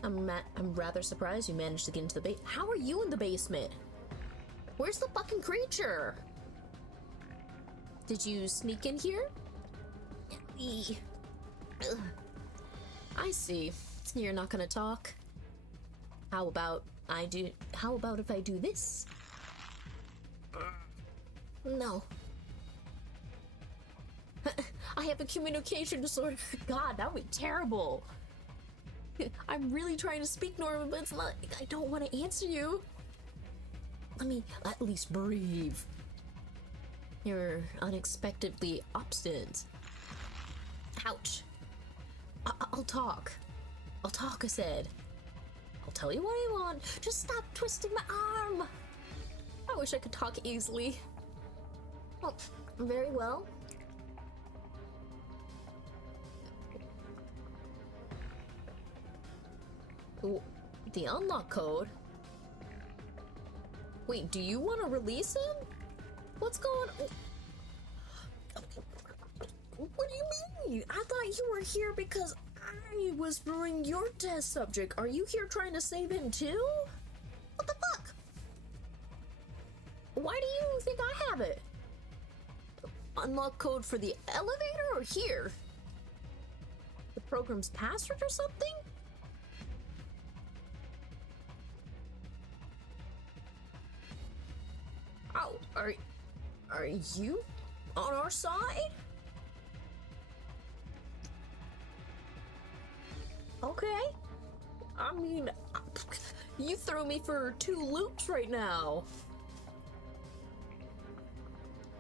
I'm rather surprised you managed to get into the base. How are you in the basement? Where's the fucking creature? Did you sneak in here? Ugh. I see. You're not gonna talk. How about if I do this? No. I have a communication disorder. God, that would be terrible. I'm really trying to speak normal, but it's not. I don't want to answer you. Let me at least breathe. You're unexpectedly obstinate. Ouch. I'll talk. I'll talk, I said. I'll tell you what I want. Just stop twisting my arm. I wish I could talk easily. Oh, very well. The unlock code? Wait, do you want to release him? What's going on? What do you mean? I thought you were here because I was brewing your test subject. Are you here trying to save him too? What the fuck? Why do you think I have it? Unlock code for the elevator or here? The program's password or something? Oh, are you on our side? Okay. I mean, you threw me for 2 loops right now.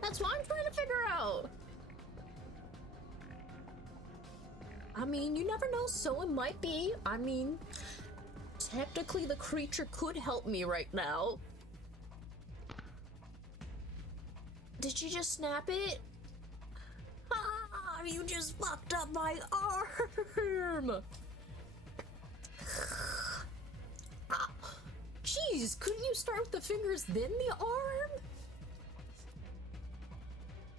That's what I'm trying to figure out. I mean, you never know, so it might be. I mean, technically the creature could help me right now. Did you just snap it? Ah, you just fucked up my arm. Ah, jeez, couldn't you start with the fingers, then the arm?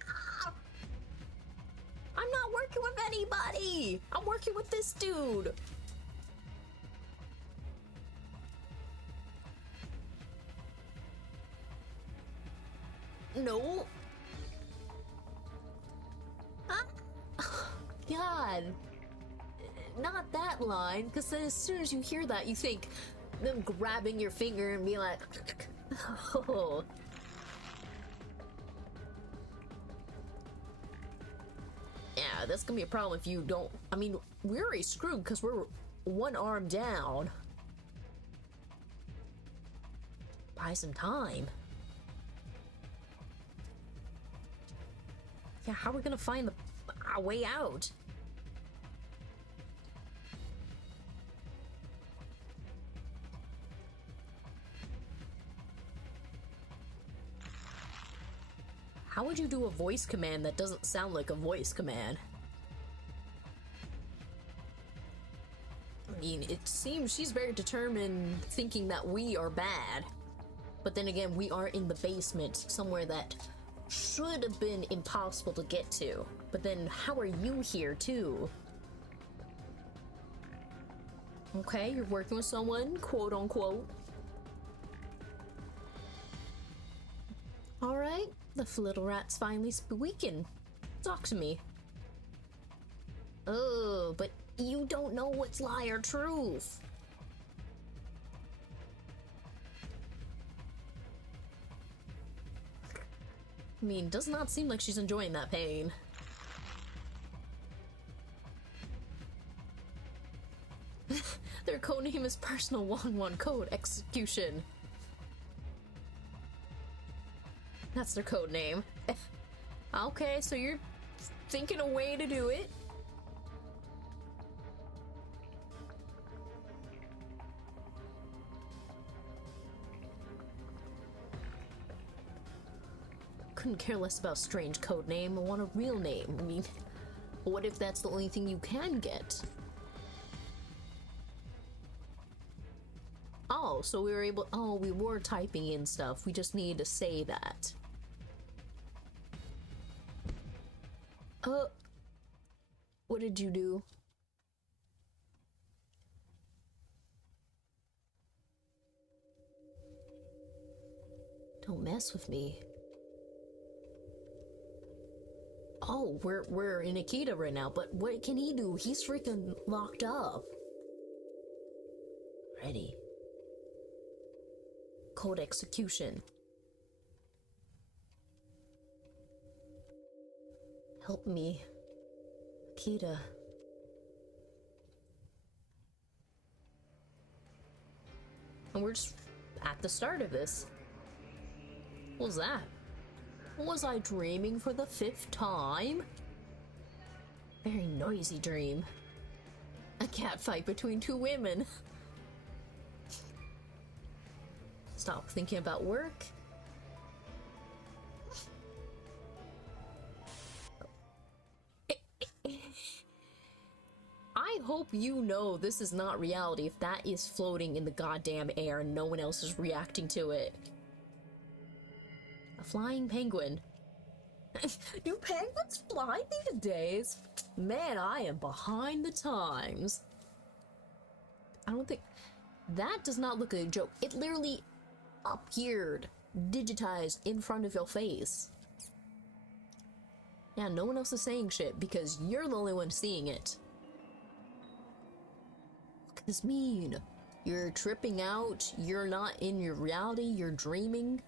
Ah, I'm not working with anybody. I'm working with this dude. No. God. Not that line, because then as soon as you hear that, you think them grabbing your finger and be like, oh. Yeah, that's gonna be a problem if you don't. I mean, we're already screwed because we're 1 arm down. Buy some time. Yeah, how are we gonna find our way out? How would you do a voice command that doesn't sound like a voice command? I mean, it seems she's very determined, thinking that we are bad. But then again, we are in the basement, somewhere that should have been impossible to get to. But then, how are you here, too? Okay, you're working with someone, quote unquote. Alright, the little rat's finally squeaking. Talk to me. Oh, but you don't know what's lie or truth. I mean, does not seem like she's enjoying that pain. Their codename is Personal 1-1 Code Execution. That's their code name. Okay, so you're thinking a way to do it. Couldn't care less about strange code name. I want a real name. I mean, what if that's the only thing you can get? Oh, Oh, so we were able. Oh, we were typing in stuff. We just need to say that. What did you do? Don't mess with me. Oh, we're in Akita right now, but what can he do? He's freaking locked up. Ready. Code execution. Help me. Akita. And we're just at the start of this. What was that? Was I dreaming for the 5th time? Very noisy dream. A cat fight between 2 women. Stop thinking about work. I hope you know this is not reality if that is floating in the goddamn air and no one else is reacting to it. A flying penguin. Do penguins fly these days? Man, I am behind the times. I don't think... That does not look like a joke. It literally appeared, digitized in front of your face. Yeah, no one else is saying shit because you're the only one seeing it. What does this mean? You're tripping out? You're not in your reality? You're dreaming?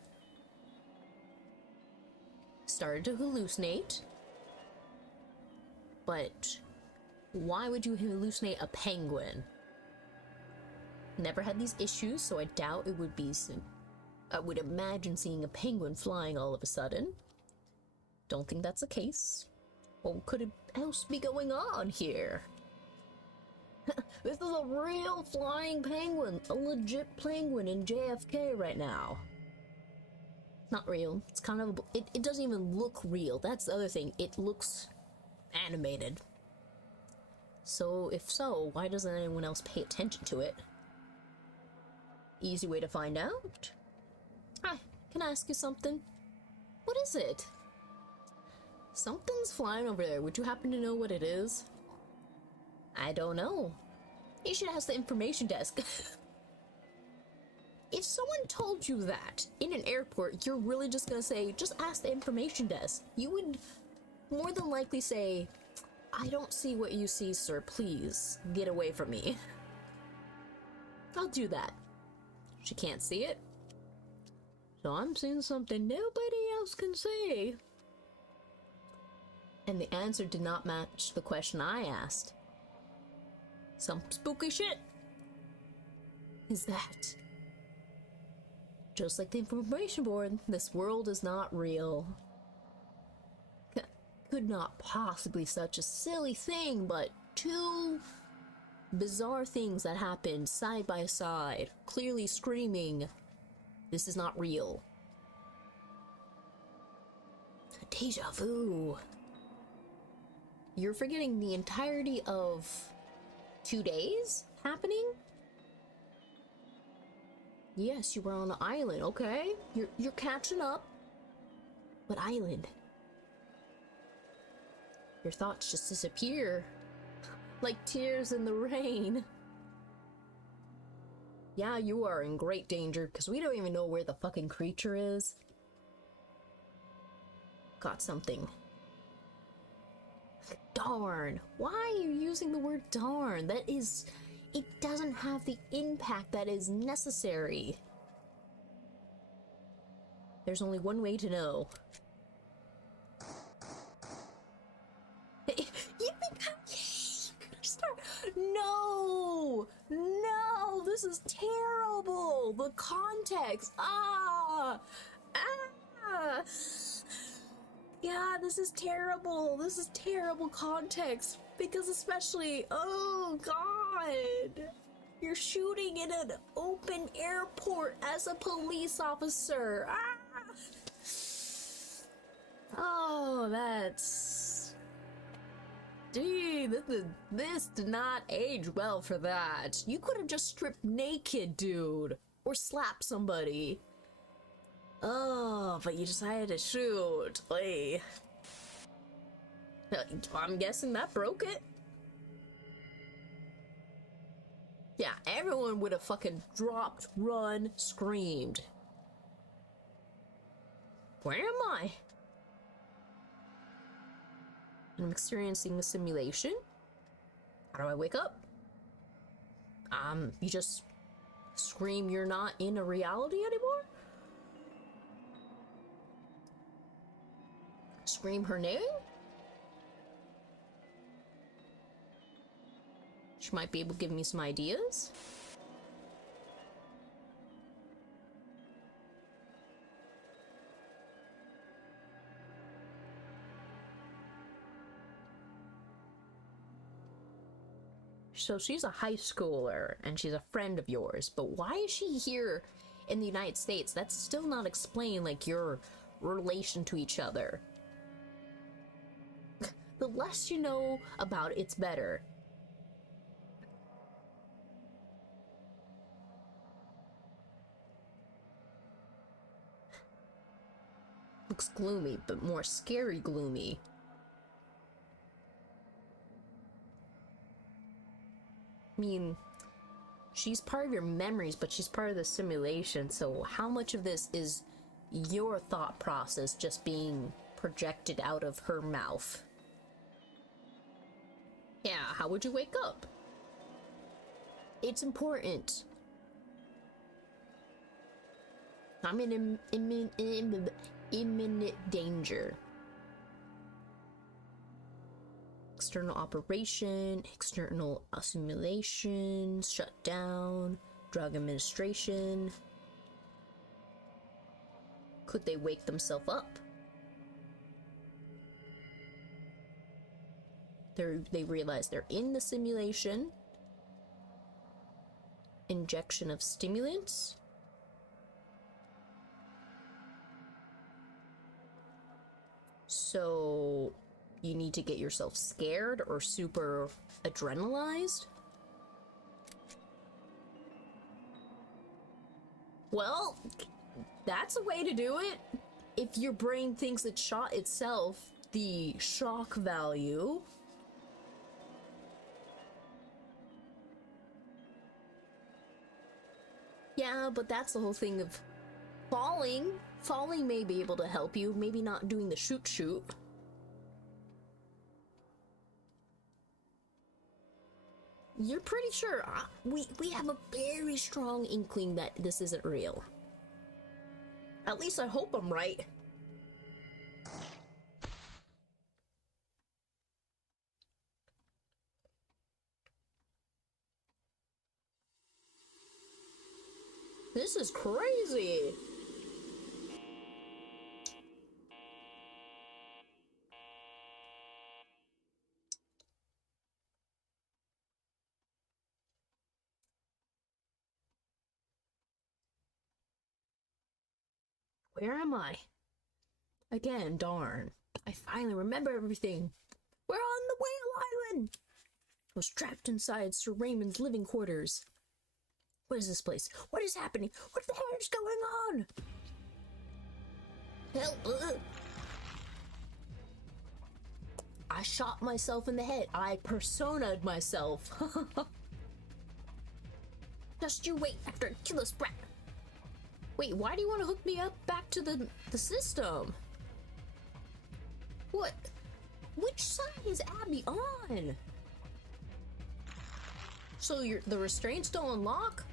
Started to hallucinate. But why would you hallucinate a penguin? Never had these issues, so I doubt it would be soon. I would imagine seeing a penguin flying all of a sudden. Don't think that's the case. What could else be going on here? This is a real flying penguin, a legit penguin in JFK right now. Not real. It's kind of it doesn't even look real. That's the other thing. It looks animated. So if so, why doesn't anyone else pay attention to it? Easy way to find out. Hi, can I ask you something? What is it? Something's flying over there. Would you happen to know what it is? I don't know. You should ask the information desk. If someone told you that in an airport, you're really just gonna say, just ask the information desk. You would more than likely say, I don't see what you see, sir. Please get away from me. I'll do that. She can't see it. So I'm seeing something nobody else can see. And the answer did not match the question I asked. Some spooky shit. Is that? Just like the information board, this world is not real. Could not possibly such a silly thing, but 2 bizarre things that happened side by side, clearly screaming, this is not real. Deja vu. You're forgetting the entirety of 2 days happening? Yes, you were on an island, okay? You're catching up. What island? Your thoughts just disappear. Like tears in the rain. Yeah, you are in great danger, because we don't even know where the fucking creature is. Got something. Darn. Why are you using the word darn? That is... It doesn't have the impact that is necessary. There's only one way to know. No! No! This is terrible! The context! Yeah, this is terrible! This is terrible context! Because especially... Oh, God! You're shooting in an open airport as a police officer! Oh, that's... Gee, this did not age well for that. You could have just stripped naked, dude. or slap somebody. Oh, but you decided to shoot. Like, I'm guessing that broke it. Yeah, everyone would have fucking dropped, run, screamed. Where am I? I'm experiencing a simulation. How do I wake up? You just scream you're not in a reality anymore? Scream her name? She might be able to give me some ideas. So she's a high schooler and she's a friend of yours, but why is she here in the United States? That's still not explained, like your relation to each other. The less you know about it's better. Looks gloomy, but more scary gloomy. I mean, she's part of your memories, but she's part of the simulation, so how much of this is your thought process just being projected out of her mouth? Yeah, how would you wake up? It's important. I'm in imminent danger. External operation, external simulations, shut down, drug administration. Could they wake themselves up? They realize they're in the simulation. Injection of stimulants. So you need to get yourself scared or super adrenalized? Well, that's a way to do it. If your brain thinks it shot itself, the shock value. Yeah, but that's the whole thing of falling. Falling may be able to help you, maybe not doing the shoot. You're pretty sure we have a very strong inkling that this isn't real. At least I hope I'm right. This is crazy. Where am I? Again, darn. I finally remember everything. We're on the Whale Island! I was trapped inside Sir Raymond's living quarters. What is this place? What is happening? What the hell is going on? Help! I shot myself in the head. I persona'd myself. Just you wait after I kill this brat. Wait, why do you want to hook me up back to the system? What? Which side is Abby on? So the restraints don't unlock?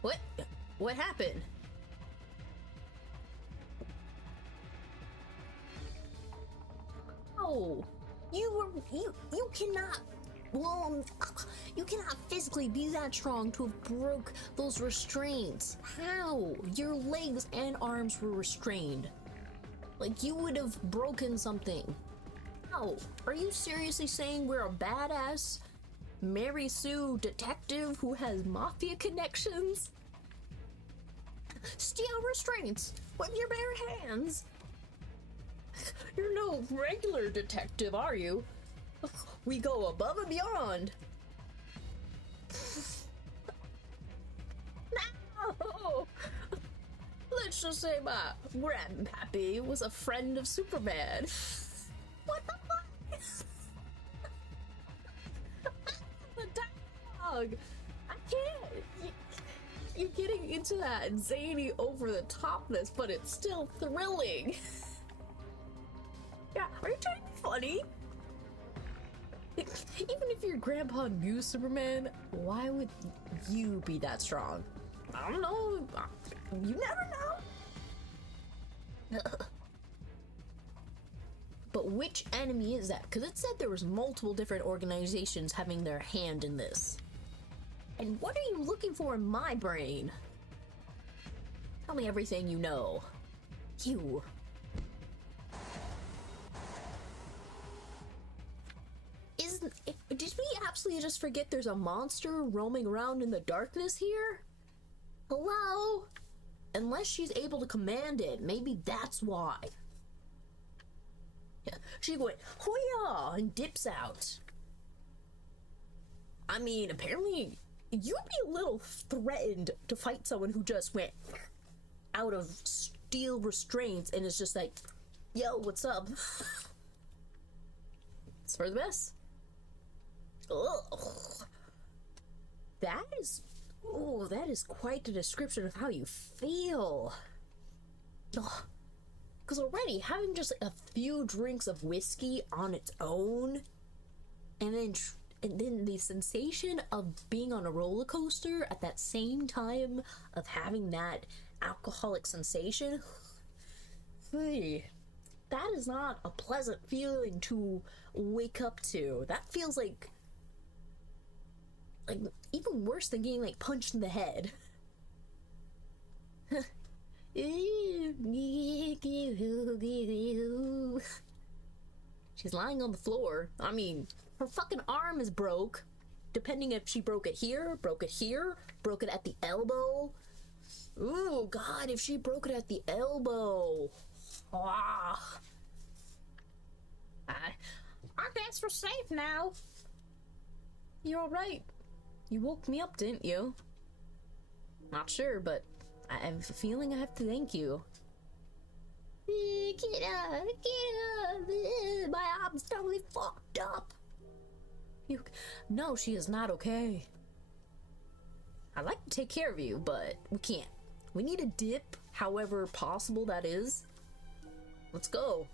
What? What happened? Oh, you cannot. Well, you cannot physically be that strong to have broke those restraints. How? Your legs and arms were restrained. Like you would have broken something. How? Are you seriously saying we're a badass Mary Sue detective who has mafia connections? Steal restraints with your bare hands. You're no regular detective, are you? We go above and beyond. No! Let's just say my grandpappy was a friend of Superman. What the fuck? The dog! I can't! You're getting into that zany over-the-topness, but it's still thrilling. Yeah, are you trying to be funny? Even if your grandpa knew Superman, why would you be that strong? I don't know. You never know. But which enemy is that? Because it said there was multiple different organizations having their hand in this. And what are you looking for in my brain? Tell me everything you know. You. Did we absolutely just forget there's a monster roaming around in the darkness here? Hello? Unless she's able to command it, maybe that's why. Yeah, she went, hoo-yah, and dips out. I mean, apparently, you'd be a little threatened to fight someone who just went out of steel restraints and is just like, yo, what's up? It's for the best. Ugh. That is quite a description of how you feel. Because already having just like a few drinks of whiskey on its own, and then the sensation of being on a roller coaster at that same time of having that alcoholic sensation, that is not a pleasant feeling to wake up to. That feels like even worse than getting like punched in the head. She's lying on the floor. I mean, her fucking arm is broke. Depending if she broke it here, broke it at the elbow. Ooh, God, if she broke it at the elbow. Ah. I guess we're safe now. You're alright. You woke me up, didn't you? Not sure, but I have a feeling I have to thank you. Get up. My arm's totally fucked up. No, she is not okay. I'd like to take care of you, but we can't. We need a dip, however possible that is. Let's go.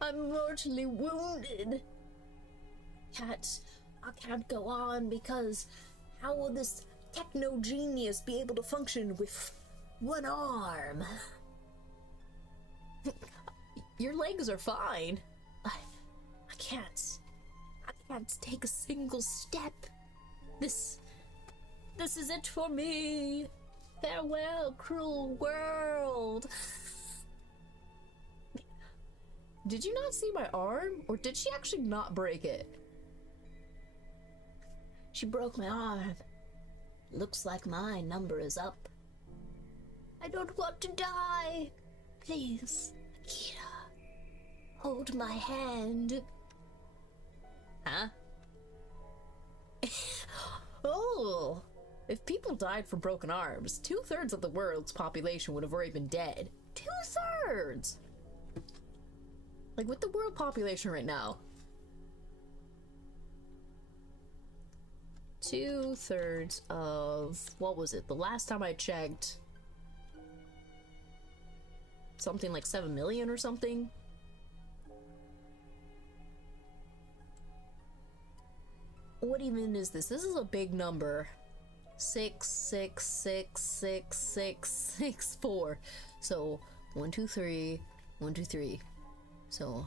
I'm mortally wounded. I can't go on because how will this techno genius be able to function with one arm? Your legs are fine. I can't take a single step. This is it for me. Farewell, cruel world. Did you not see my arm? Or did she actually not break it? She broke my arm. Looks like my number is up. I don't want to die. Please, Akira, hold my hand. Huh? Oh, if people died from broken arms, 2/3 of the world's population would have already been dead. 2/3! Like, with the world population right now, 2/3 of, what was it? The last time I checked, something like 7 million or something. What even is this? This is a big number. 6666664. So 1 2 3 1 2 3. So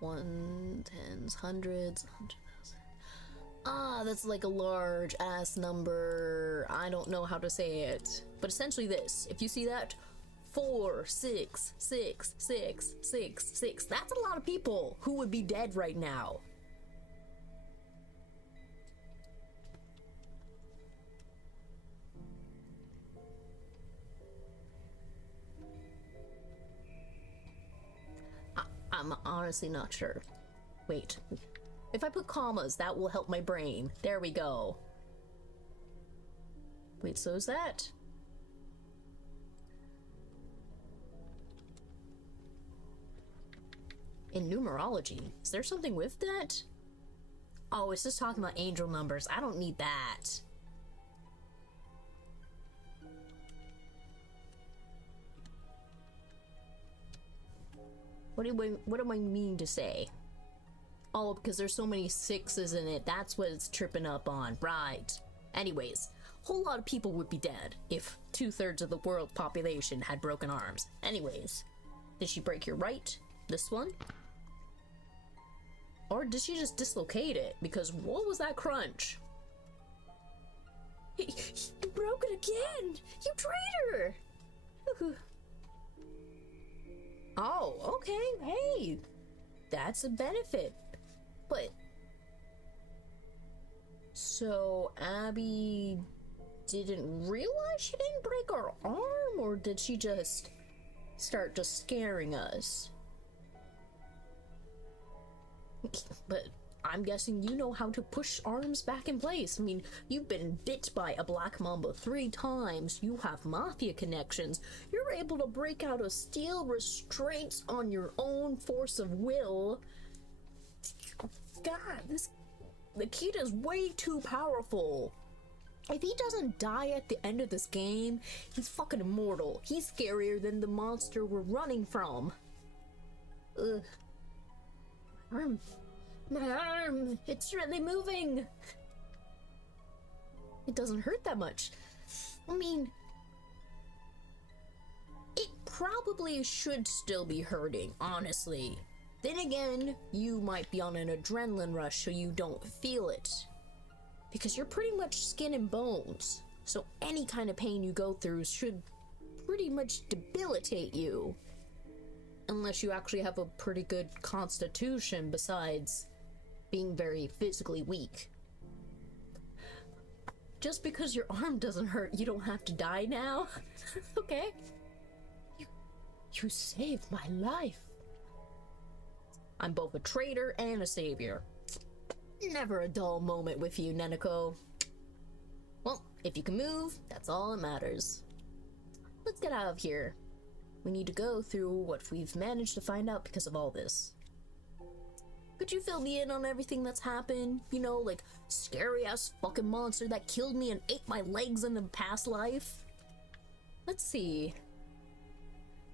1 tens hundreds 100,000. Ah, that's like a large ass number. I don't know how to say it, but essentially this. If you see that, 4 6 6 6 6 6. That's a lot of people who would be dead right now. I'm honestly not sure. Wait, If I put commas, that will help my brain. There we go. Wait, so is that... in numerology, is there something with that? Oh, it's just talking about angel numbers. I don't need that. What do I mean to say? Oh, because there's so many sixes in it. That's what it's tripping up on. Right. Anyways, a whole lot of people would be dead if 2/3 of the world population had broken arms. Anyways, did she break your right? This one? Or did she just dislocate it? Because what was that crunch? You broke it again! You traitor! Oh, okay, hey! That's a benefit. But... so, Abby didn't realize she didn't break her arm? Or did she just start just scaring us? But I'm guessing you know how to push arms back in place. I mean, you've been bit by a black mamba 3 times. You have mafia connections. You're able to break out of steel restraints on your own force of will. God, the kid is way too powerful. If he doesn't die at the end of this game, he's fucking immortal. He's scarier than the monster we're running from. Ugh. My arm! It's really moving! It doesn't hurt that much. I mean, it probably should still be hurting, honestly. Then again, you might be on an adrenaline rush so you don't feel it. Because you're pretty much skin and bones. So any kind of pain you go through should pretty much debilitate you. Unless you actually have a pretty good constitution besides being very physically weak. Just because your arm doesn't hurt, you don't have to die now? Okay. You saved my life. I'm both a traitor and a savior. Never a dull moment with you, Neneko. Well, if you can move, that's all that matters. Let's get out of here. We need to go through what we've managed to find out because of all this. Could you fill me in on everything that's happened? You know, like scary ass fucking monster that killed me and ate my legs in a past life? Let's see.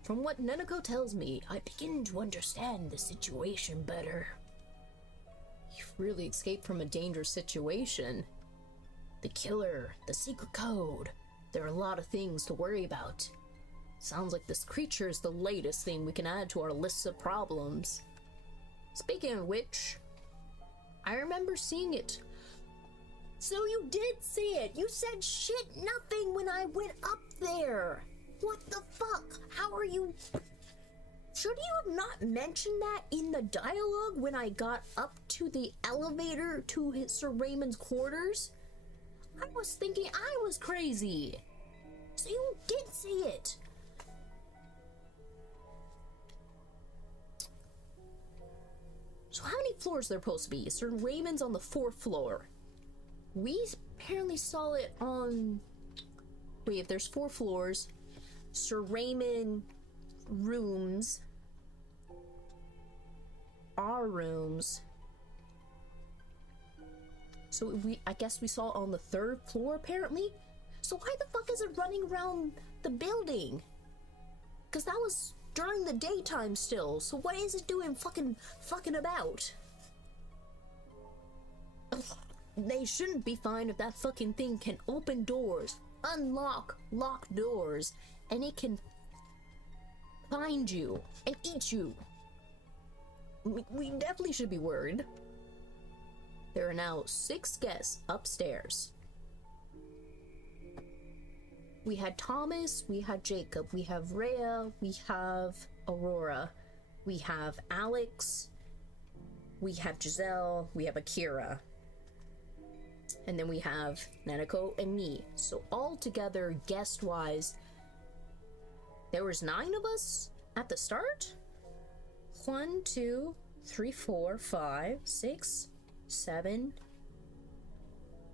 From what Neneko tells me, I begin to understand the situation better. You've really escaped from a dangerous situation. The killer, the secret code. There are a lot of things to worry about. Sounds like this creature is the latest thing we can add to our list of problems. Speaking of which, I remember seeing it. So you did see it! You said shit nothing when I went up there! What the fuck? How are you... Should you have not mentioned that in the dialogue when I got up to the elevator to Sir Raymond's quarters? I was thinking I was crazy. So you did see it. So how many floors are there supposed to be? Sir Raymond's on the 4th floor. We apparently saw it on... Wait, if there's 4 floors, Sir Raymond rooms, our rooms. So I guess we saw it on the 3rd floor apparently? So why the fuck is it running around the building? Because that was during the daytime still, so what is it doing fucking about? Ugh, they shouldn't be fine if that fucking thing can open doors, unlock locked doors, and it can find you and eat you. We definitely should be worried. There are now 6 guests upstairs. We had Thomas, we had Jacob, we have Rhea, we have Aurora, we have Alex, we have Giselle, we have Akira, and then we have Neneko and me. So all together, guest-wise, there was 9 of us at the start? 1, 2, 3, 4, 5, 6, 7,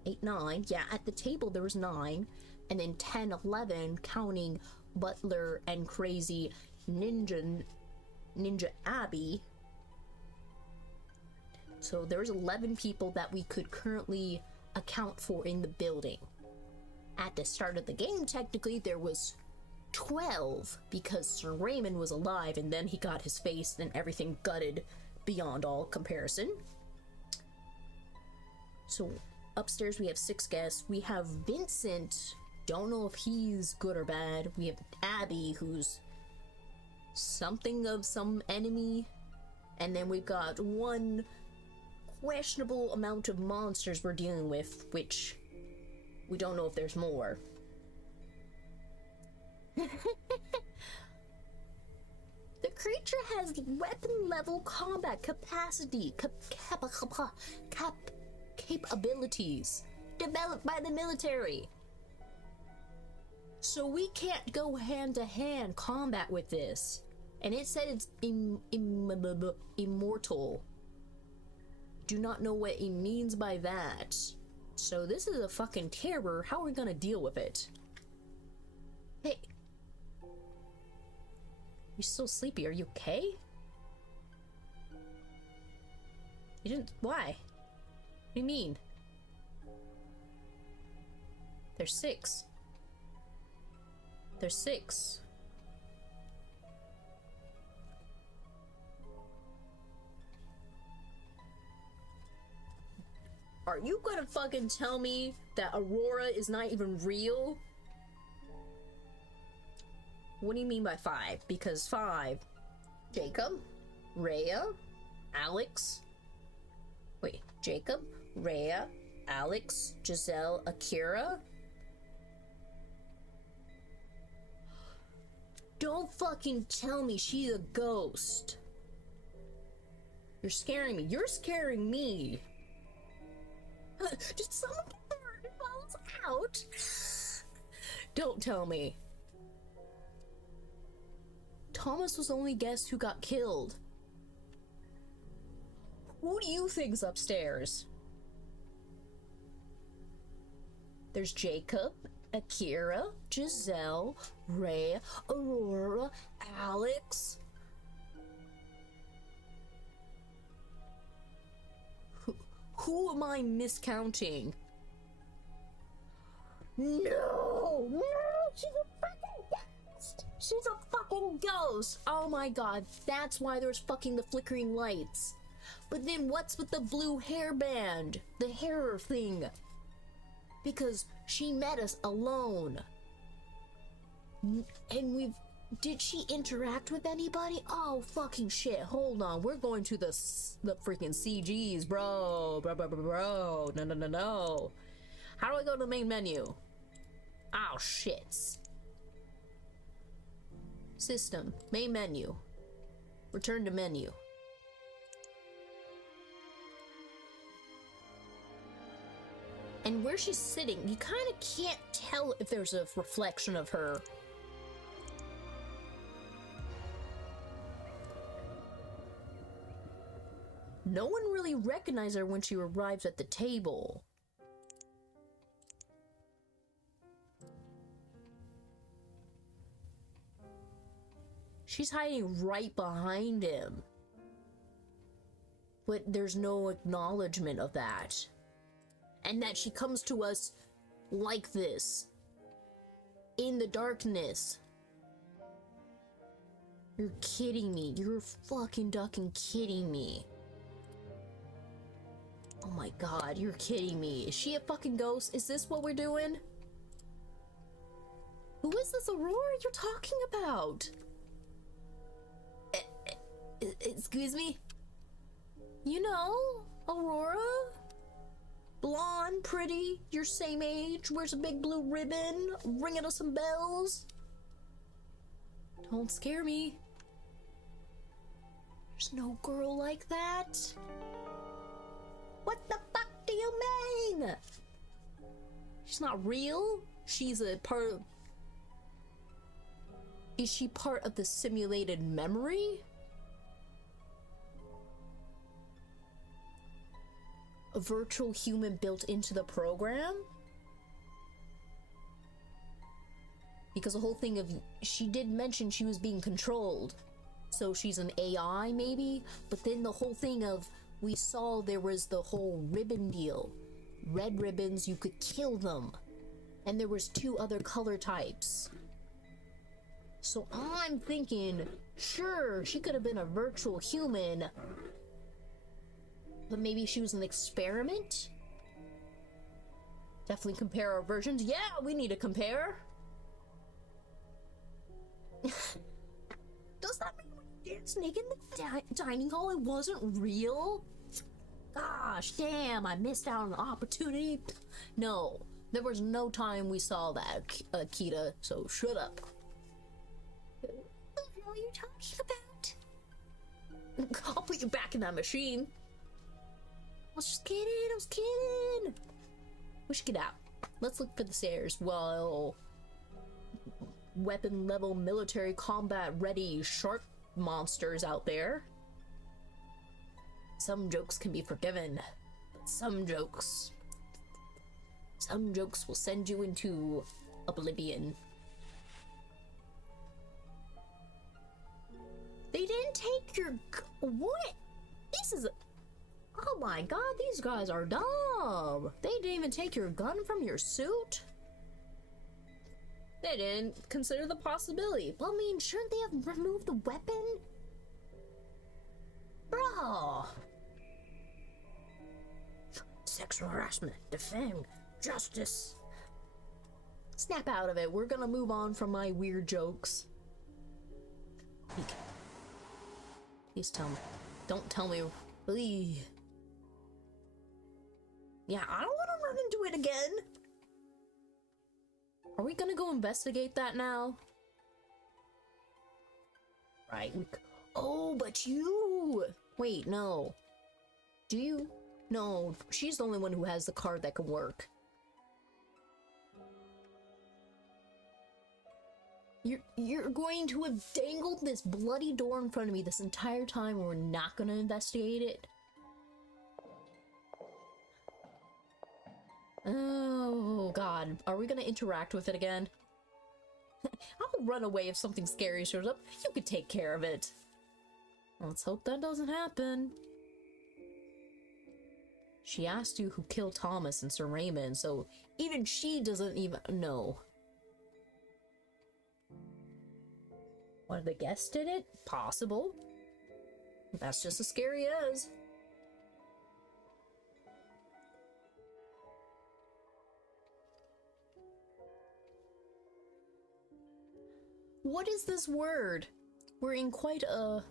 8, 9. Yeah, at the table there was 9. And then 10, 11, counting Butler and crazy Ninja Abby. So there's 11 people that we could currently account for in the building. At the start of the game, technically, there was 12 because Sir Raymond was alive and then he got his face and everything gutted beyond all comparison. So upstairs we have 6 guests. We have Vincent. Don't know if he's good or bad. We have Abby, who's something of some enemy. And then we've got one questionable amount of monsters we're dealing with, which we don't know if there's more. The creature has weapon level combat capacity, capabilities developed by the military. So we can't go hand-to-hand combat with this. And it said it's immortal. Do not know what it means by that. So this is a fucking terror. How are we gonna deal with it? Hey. You're still sleepy. Are you okay? You didn't... Why? What do you mean? There's 6. There's 6. Are you gonna fucking tell me that Aurora is not even real? What do you mean by 5? Because 5... Jacob, Rhea, Alex... Wait, Jacob, Rhea, Alex, Giselle, Akira? Don't fucking tell me she's a ghost. You're scaring me. You're scaring me. Did someone get the balls out? Don't tell me. Thomas was the only guest who got killed. Who do you think's upstairs? There's Jacob, Akira, Giselle, Ray, Aurora, Alex. Who am I miscounting? No! No! She's a fucking ghost! She's a fucking ghost! Oh my god, that's why there's fucking the flickering lights. But then what's with the blue hairband? The hair thing? Because she met us alone. And we've... Did she interact with anybody? Oh, fucking shit. Hold on. We're going to the freaking CGs, bro. Bro. No. How do I go to the main menu? Oh, shit. System. Main menu. Return to menu. And where she's sitting, you kind of can't tell if there's a reflection of her. No one really recognized her when she arrives at the table. She's hiding right behind him. But there's no acknowledgement of that. And that she comes to us like this. In the darkness. You're kidding me. You're fucking ducking kidding me. Oh my god, you're kidding me. Is she a fucking ghost? Is this what we're doing? Who is this Aurora you're talking about? Excuse me? You know, Aurora? Blonde, pretty, your same age, wears a big blue ribbon, ringing us some bells. Don't scare me. There's no girl like that. What the fuck do you mean? She's not real? She's a part of... Is she part of the simulated memory? a virtual human built into the program? Because the whole thing of, she did mention she was being controlled, so she's an AI maybe, but then the whole thing of, we saw there was the whole ribbon deal. Red ribbons, you could kill them. And there was 2 other color types. So I'm thinking, sure, she could have been a virtual human, but maybe she was an experiment? Definitely compare our versions. Yeah, we need to compare. Does that mean when you snake in the dining hall, it wasn't real? Gosh, damn, I missed out on the opportunity. No, there was no time we saw that, Kita, so shut up. What are you talking about? I'll put you back in that machine. I was just kidding, I was kidding. We should get out. Let's look for the stairs while weapon level military combat ready shark monsters out there. Some jokes can be forgiven, but some jokes will send you into oblivion. They didn't take your what? This is oh my god, these guys are dumb. They didn't even take your gun from your suit. They didn't consider the possibility. Well, I mean, shouldn't they have removed the weapon? Bro. Sexual harassment. Defend. Justice. Snap out of it. We're gonna move on from my weird jokes. Please tell me. Don't tell me. Please. Yeah, I don't want to run into it again. Are we gonna go investigate that now? Right. Oh, but you. Wait, no. Do you? No, she's the only one who has the card that can work. You're going to have dangled this bloody door in front of me this entire time and we're not gonna investigate it? Oh god, are we gonna interact with it again? I'll run away if something scary shows up. You could take care of it. Let's hope that doesn't happen. She asked you who killed Thomas and Sir Raymond, so even she doesn't even know. One of the guests did it? Possible. That's just as scary as. What is this word? We're in quite a...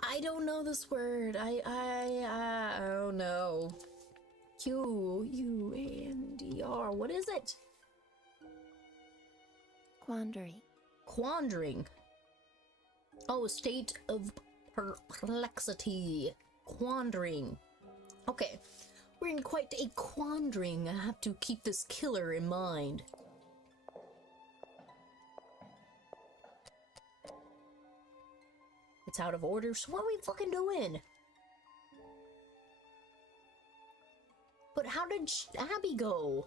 I don't know this word. I don't know. Q-U-A-N-D-R. What is it? Quandary. Quandering. Oh, a state of perplexity. Quandering. Okay. We're in quite a quandering. I have to keep this killer in mind. It's out of order, so what are we fucking doing? But how did Abby go?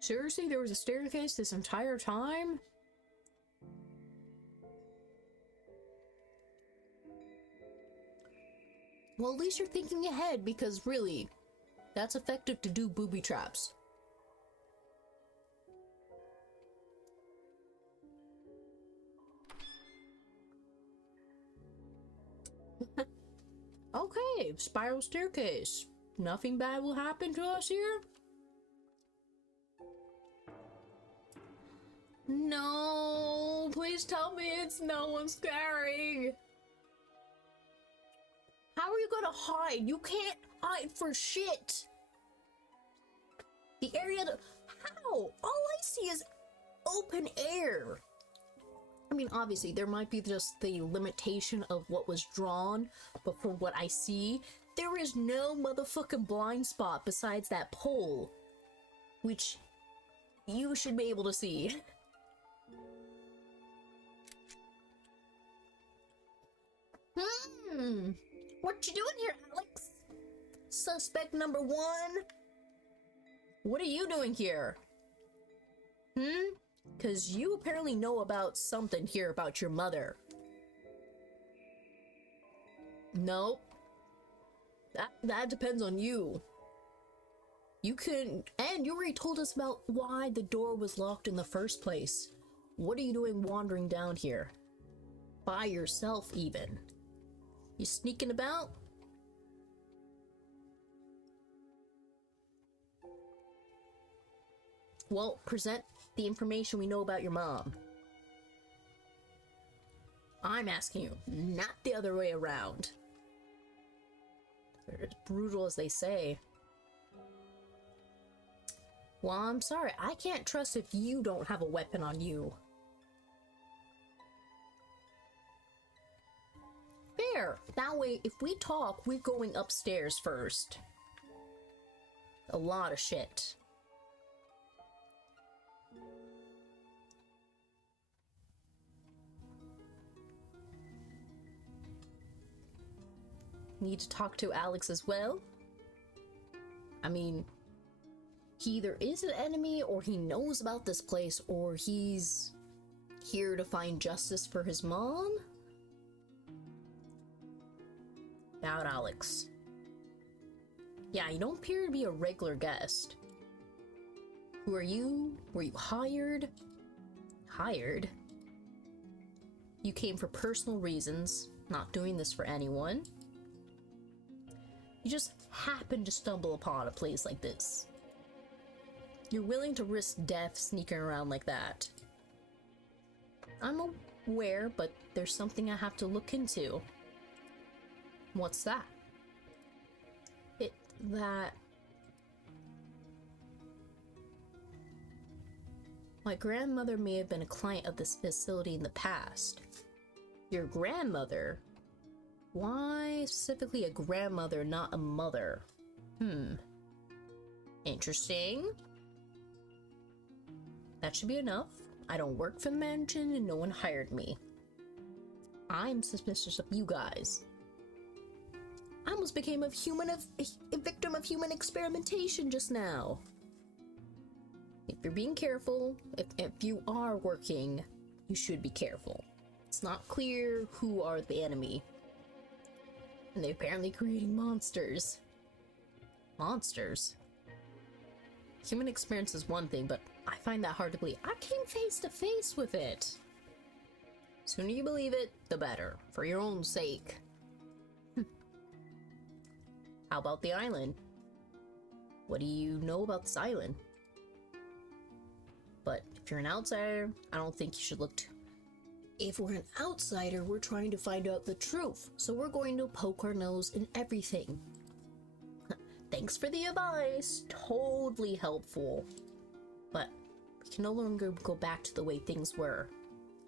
Seriously, there was a staircase this entire time? Well, at least you're thinking ahead, because really, that's effective to do booby traps. Okay, spiral staircase. Nothing bad will happen to us here? No, please tell me it's no one staring. How are you gonna hide? You can't hide for shit. The area, how? All I see is open air. I mean, obviously, there might be just the limitation of what was drawn, but for what I see, there is no motherfucking blind spot besides that pole. which you should be able to see. What you doing here, Alex? Suspect number 1? What are you doing here? Because you apparently know about something here about your mother. Nope. That depends on you. You can, and you already told us about why the door was locked in the first place. What are you doing wandering down here? By yourself, even. You sneaking about? Well, present the information we know about your mom. I'm asking you, not the other way around. They're as brutal as they say. Well, I'm sorry, I can't trust if you don't have a weapon on you. Fair. That way, if we talk, we're going upstairs first. A lot of shit. Need to talk to Alex as well? I mean, he either is an enemy, or he knows about this place, or he's here to find justice for his mom? About Alex. Yeah, you don't appear to be a regular guest. Who are you? Were you hired? Hired? You came for personal reasons, not doing this for anyone. You just happened to stumble upon a place like this. You're willing to risk death sneaking around like that. I'm aware, but there's something I have to look into. What's that? My grandmother may have been a client of this facility in the past. Your grandmother? Why specifically a grandmother, not a mother? Interesting. That should be enough. I don't work for the mansion and no one hired me. I'm suspicious of you guys. I almost became a victim of human experimentation just now. If you're being careful, if you are working, you should be careful. It's not clear who are the enemy. And they're apparently creating monsters. Monsters? Human experience is one thing, but I find that hard to believe. I came face to face with it. Sooner you believe it, the better. For your own sake. How about the island? What do you know about this island? But if you're an outsider, I don't think you should look too... If we're an outsider, we're trying to find out the truth, so we're going to poke our nose in everything. Thanks for the advice, totally helpful. But we can no longer go back to the way things were.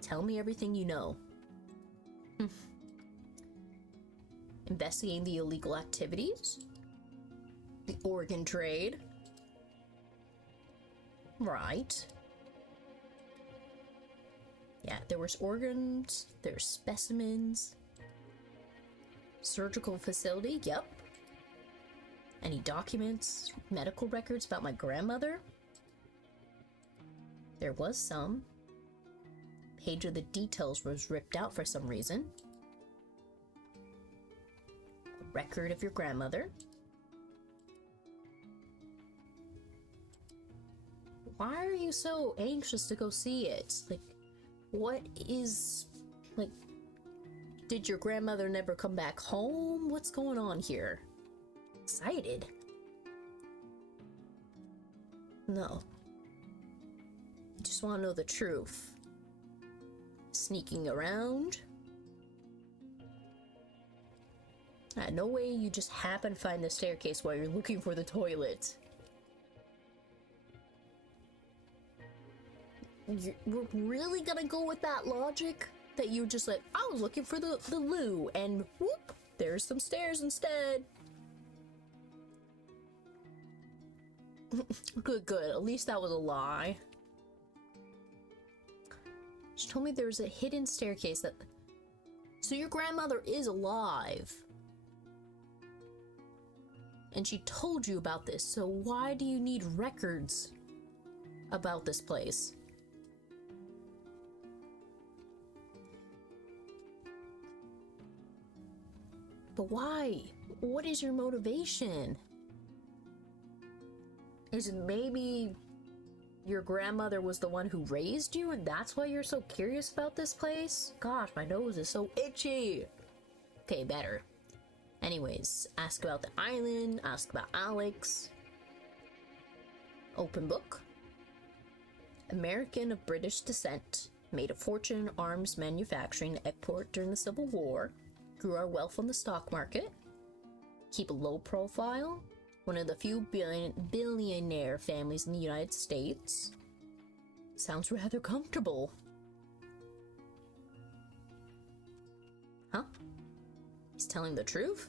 Tell me everything you know. Investigating the illegal activities? The organ trade? Right. Yeah, there was organs, there's specimens. Surgical facility, yep. Any documents, medical records about my grandmother? There was some. Page of the details was ripped out for some reason. A record of your grandmother. Why are you so anxious to go see it? Like, what is... like, did your grandmother never come back home? What's going on here? Excited? No. I just want to know the truth. Sneaking around? No way you just happen to find the staircase while you're looking for the toilet. We're really gonna go with that logic? That you just like, I was looking for the loo, and whoop, there's some stairs instead. Good, good. At least that was a lie. She told me there was a hidden staircase that... So your grandmother is alive. And she told you about this, so why do you need records about this place? But why? What is your motivation? Is it maybe your grandmother was the one who raised you and that's why you're so curious about this place? Gosh, my nose is so itchy. Okay, better. Anyways, ask about the island, ask about Alex. Open book. American of British descent, made a fortune in arms manufacturing and export during the Civil War, grew our wealth on the stock market, keep a low profile, one of the few billionaire families in the United States. Sounds rather comfortable. Huh? He's telling the truth?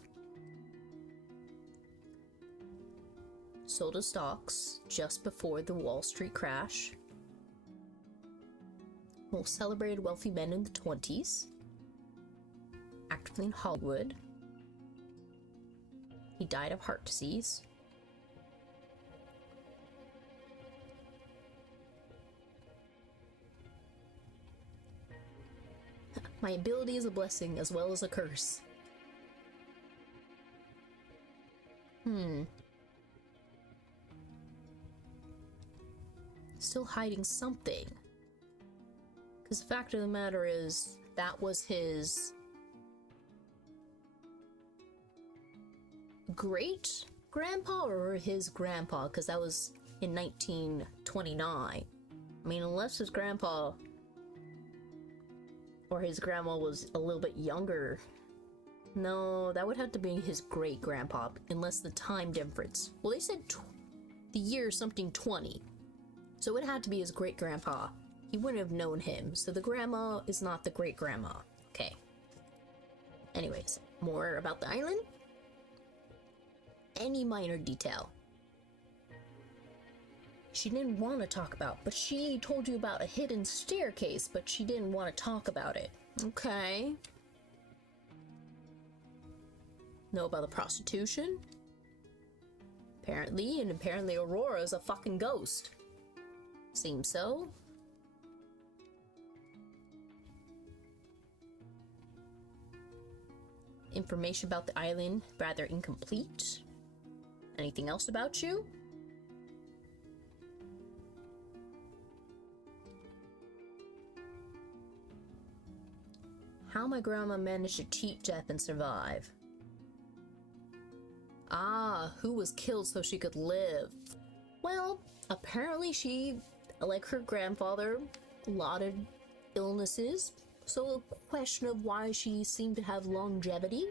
Sold his stocks just before the Wall Street crash. Most celebrated wealthy men in the 20s. Actively in Hollywood. He died of heart disease. My ability is a blessing as well as a curse. Still hiding something. Because the fact of the matter is, that was his great grandpa or his grandpa, because that was in 1929. I mean, unless his grandpa or his grandma was a little bit younger. No, that would have to be his great grandpa, unless the time difference. Well, they said the year something 20. So it had to be his great grandpa. He wouldn't have known him, so the grandma is not the great grandma. Okay. Anyways, more about the island? Any minor detail she didn't want to talk about, but she told you about a hidden staircase, but she didn't want to talk about it. Okay. Know about the prostitution? Apparently Aurora's a fucking ghost. Seems so. Information about the island, rather incomplete. Anything else about you? How my grandma managed to cheat death and survive. Ah, who was killed so she could live? Well, apparently she, like her grandfather, a lot of illnesses. So a question of why she seemed to have longevity.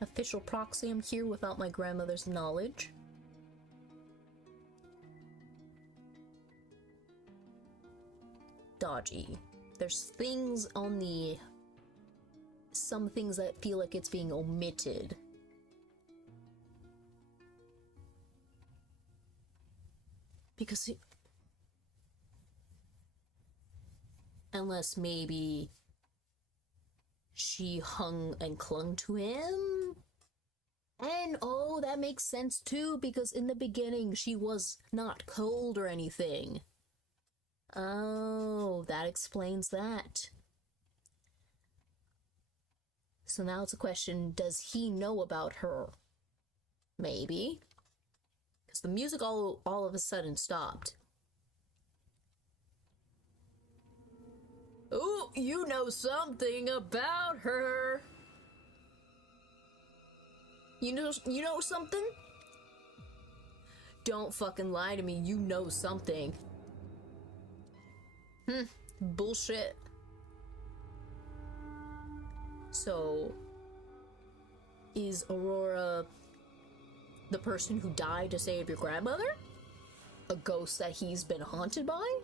Official proxy, I'm here without my grandmother's knowledge. Dodgy. There's things on the... Some things that feel like it's being omitted. Because... Unless maybe... she hung and clung to him? And oh, that makes sense too, because in the beginning she was not cold or anything. Oh, that explains that. So now it's a question, does he know about her? Maybe. Because the music all of a sudden stopped. Oh, you know something about her. You know something? Don't fucking lie to me, you know something. Bullshit. So, is Aurora the person who died to save your grandmother? A ghost that he's been haunted by?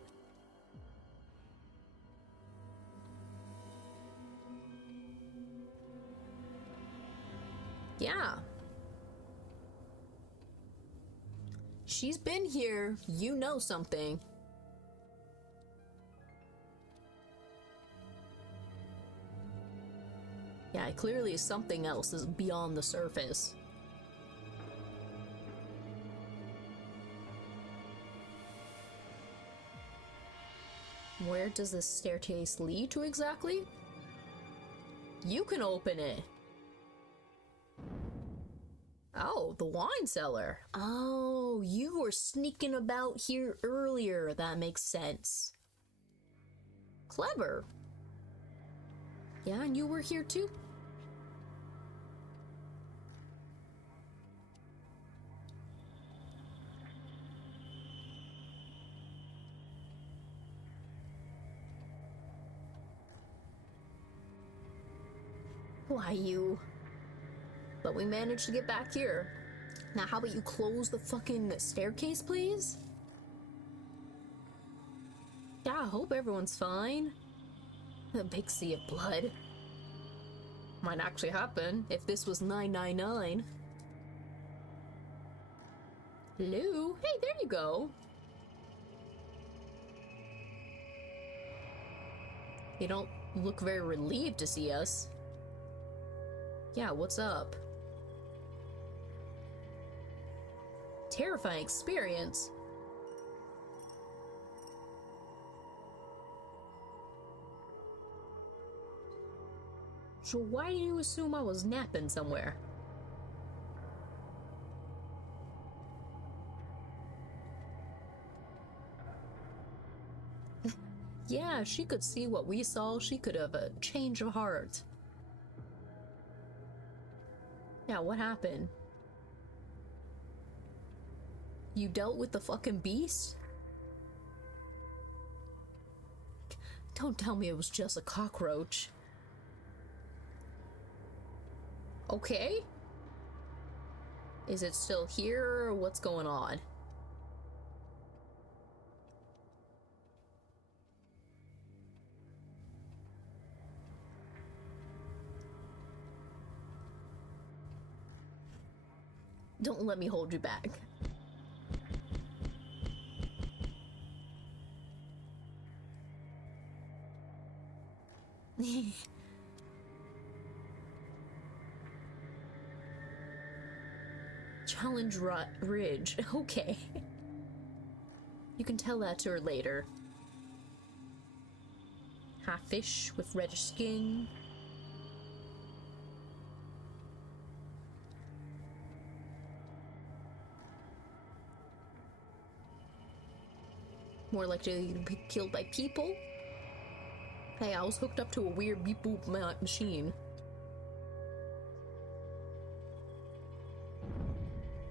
She's been here. You know something. Yeah, clearly something else is beyond the surface. Where does this staircase lead to exactly? You can open it. Oh, the wine cellar. Oh, you were sneaking about here earlier. That makes sense. Clever. Yeah, and you were here too? Why, you... But we managed to get back here. Now how about you close the fucking staircase, please? Yeah, I hope everyone's fine. A big sea of blood. Might actually happen if this was 999. Hello? Hey, there you go. You don't look very relieved to see us. Yeah, what's up? Terrifying experience. So why do you assume I was napping somewhere? Yeah, she could see what we saw. She could have a change of heart. Yeah, what happened? You dealt with the fucking beast? Don't tell me it was just a cockroach. Okay. Is it still here, or what's going on? Don't let me hold you back. Challenge Ridge. Okay. You can tell that to her later. Half fish with reddish skin. More likely to be killed by people. Hey, I was hooked up to a weird beep boop machine.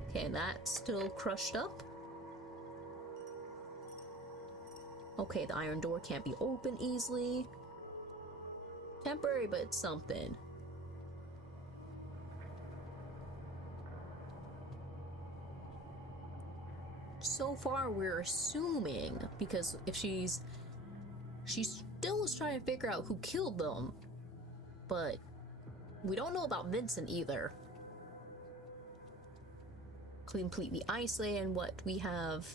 Okay, and that's still crushed up. Okay, the iron door can't be opened easily. Temporary, but it's something. So far, we're assuming, because if she still is trying to figure out who killed them, but we don't know about Vincent either. Completely isolated. What, we have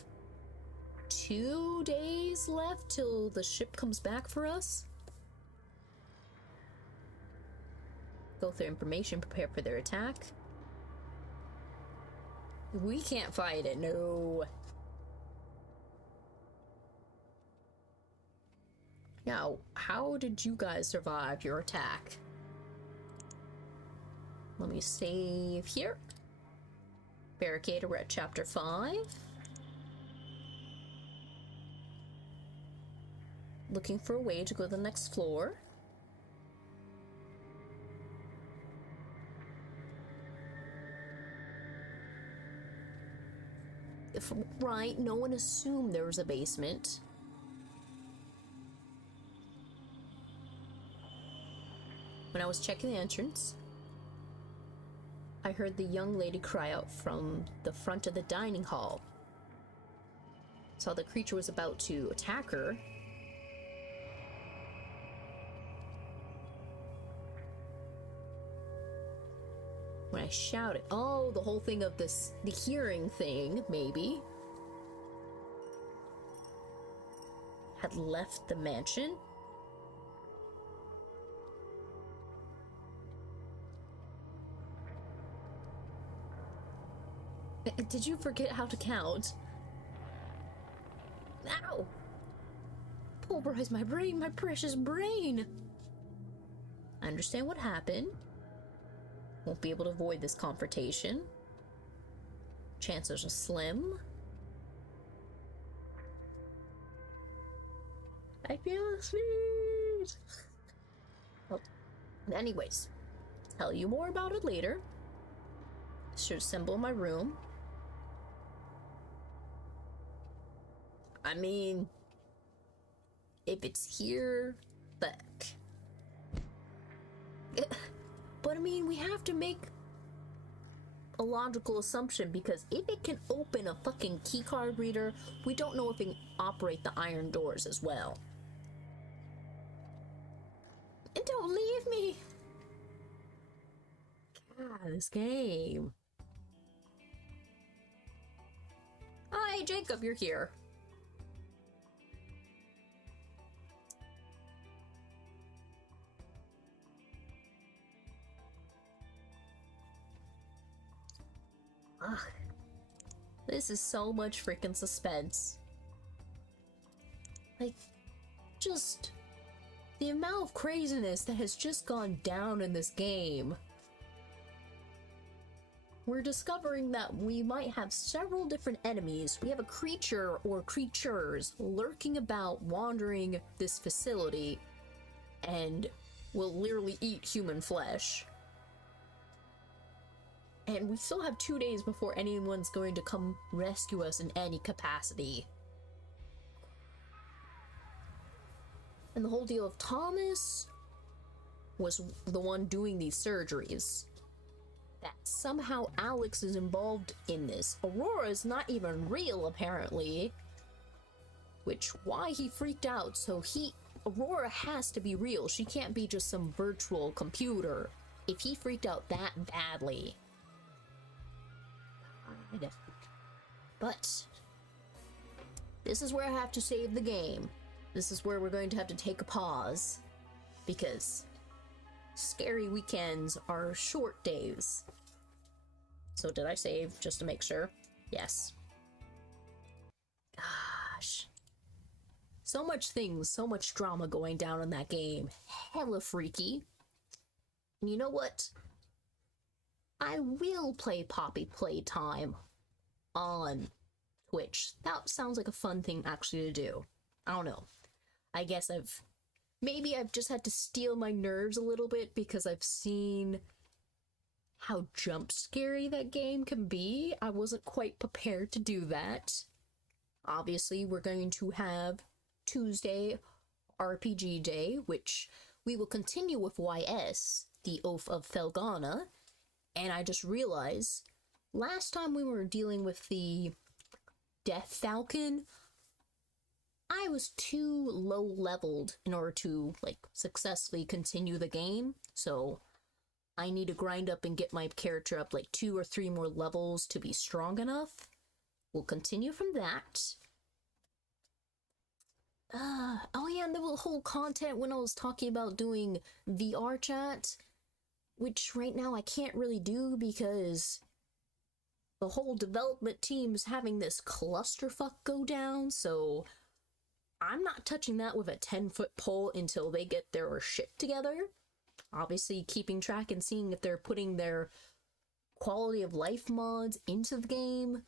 2 days left till the ship comes back for us? Go through information, prepare for their attack. We can't fight it, no. Now, how did you guys survive your attack? Let me save here. Barricade, we're at chapter 5. Looking for a way to go to the next floor. Right, no one assumed there was a basement. When I was checking the entrance, I heard the young lady cry out from the front of the dining hall. Saw the creature was about to attack her. When I shouted, oh, the whole thing of this, the hearing thing, maybe. had left the mansion. Did you forget how to count? Ow! Pulverize my brain, my precious brain! I understand what happened. Won't be able to avoid this confrontation. Chances are slim. I feel sweet. Well, anyways, tell you more about it later. Should assemble my room. I mean, if it's here, back. But I mean, we have to make a logical assumption, because if it can open a fucking keycard reader, we don't know if it can operate the iron doors as well. And don't leave me! God, this game. Hi, Jacob, you're here. Ugh. This is so much freaking suspense. Like, just the amount of craziness that has just gone down in this game. We're discovering that we might have several different enemies. We have a creature or creatures lurking about, wandering this facility, and will literally eat human flesh. And we still have 2 days before anyone's going to come rescue us in any capacity. And the whole deal of Thomas was the one doing these surgeries. That somehow Alex is involved in this. Aurora is not even real, apparently. Which, why he freaked out. So Aurora has to be real. She can't be just some virtual computer. If he freaked out that badly. But this is where I have to save the game. This is where we're going to have to take a pause, because scary weekends are short days. So did I save just to make sure? Yes. Gosh. So much things, so much drama going down in that game. Hella freaky. And you know what? I will play Poppy Playtime on Twitch. That sounds like a fun thing actually to do. I don't know. I guess maybe I've just had to steel my nerves a little bit, because I've seen how jump scary that game can be. I wasn't quite prepared to do that. Obviously, we're going to have Tuesday RPG Day, which we will continue with YS, the Oath of Felghana. And I just realized, last time we were dealing with the Death Falcon, I was too low leveled in order to, like, successfully continue the game. So I need to grind up and get my character up like 2 or 3 more levels to be strong enough. We'll continue from that. Oh yeah, and the whole content when I was talking about doing VR chat, which right now I can't really do because the whole development team's having this clusterfuck go down, so I'm not touching that with a 10-foot pole until they get their shit together. Obviously keeping track and seeing if they're putting their quality of life mods into the game,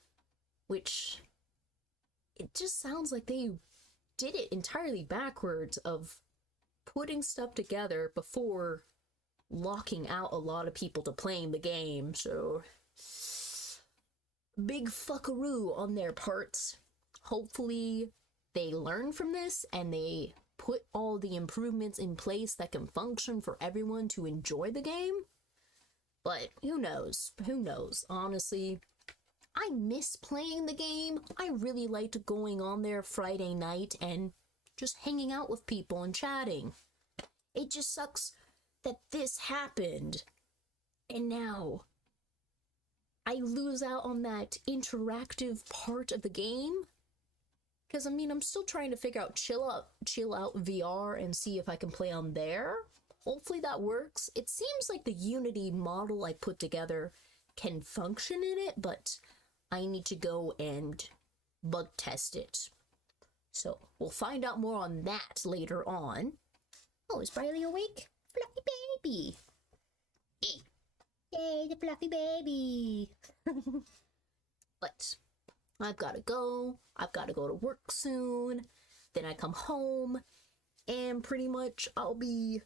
which it just sounds like they did it entirely backwards of putting stuff together before locking out a lot of people to playing the game. So big fuckaroo on their parts. Hopefully they learn from this and they put all the improvements in place that can function for everyone to enjoy the game. But who knows? Who knows? Honestly, I miss playing the game. I really liked going on there Friday night and just hanging out with people and chatting. It just sucks that this happened. And now I lose out on that interactive part of the game. Because, I mean, I'm still trying to figure out Chill Out VR and see if I can play on there. Hopefully that works. It seems like the Unity model I put together can function in it, but I need to go and bug test it. So we'll find out more on that later on. Oh, is Briley awake? Fluffy baby. Yay, the fluffy baby. But I've got to go. I've got to go to work soon. Then I come home and pretty much I'll be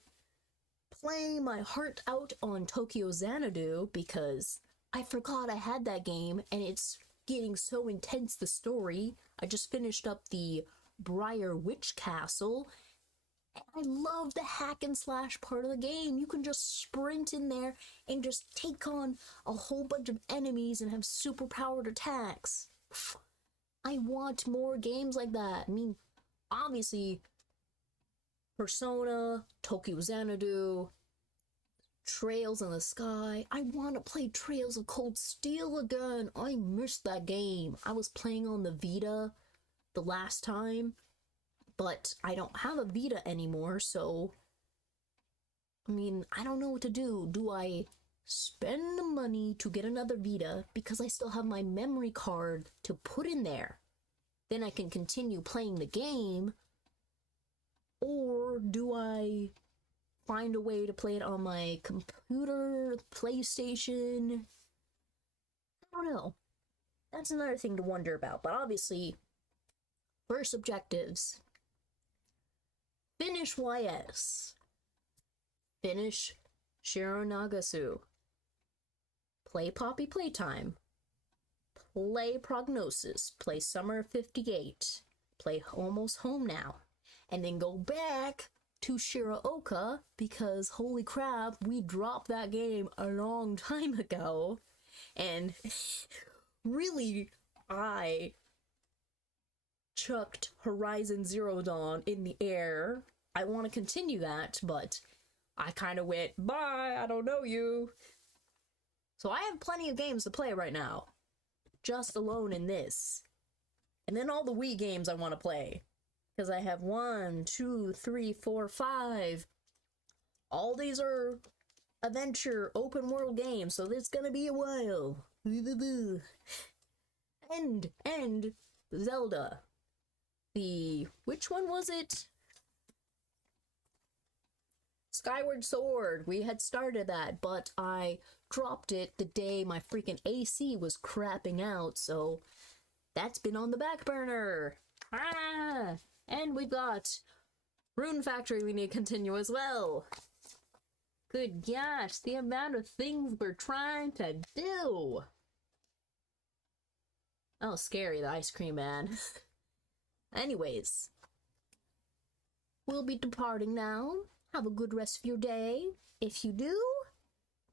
playing my heart out on Tokyo Xanadu because I forgot I had that game and it's getting so intense, the story. I just finished up the Briar Witch Castle. I love the hack and slash part of the game. You can just sprint in there and just take on a whole bunch of enemies and have super powered attacks. I want more games like that. I mean, obviously, Persona, Tokyo Xanadu, Trails in the Sky. I want to play Trails of Cold Steel again. I missed that game. I was playing on the Vita the last time, but I don't have a Vita anymore, so I mean, I don't know what to do. Do I spend the money to get another Vita because I still have my memory card to put in there? Then I can continue playing the game. Or do I find a way to play it on my computer, PlayStation? I don't know. That's another thing to wonder about. But obviously, first objectives. Finish YS. Finish Shiro Nagasu. Play Poppy Playtime. Play Prognosis. Play Summer 58. Play Almost Home Now. And then go back to Shiraoka because, holy crap, we dropped that game a long time ago. And really, I chucked Horizon Zero Dawn in the air. I want to continue that, but I kind of went, bye, I don't know you. So I have plenty of games to play right now. Just alone in this. And then all the Wii games I want to play. Because I have 1, 2, 3, 4, 5. All these are adventure, open world games, so it's gonna be a while. And Zelda. Which one was it? Skyward Sword. We had started that, but I dropped it the day my freaking AC was crapping out, so that's been on the back burner. And we've got Rune Factory we need to continue as well. Good gosh, the amount of things we're trying to do. Oh, scary, the ice cream man. Anyways, we'll be departing now. Have a good rest of your day. If you do,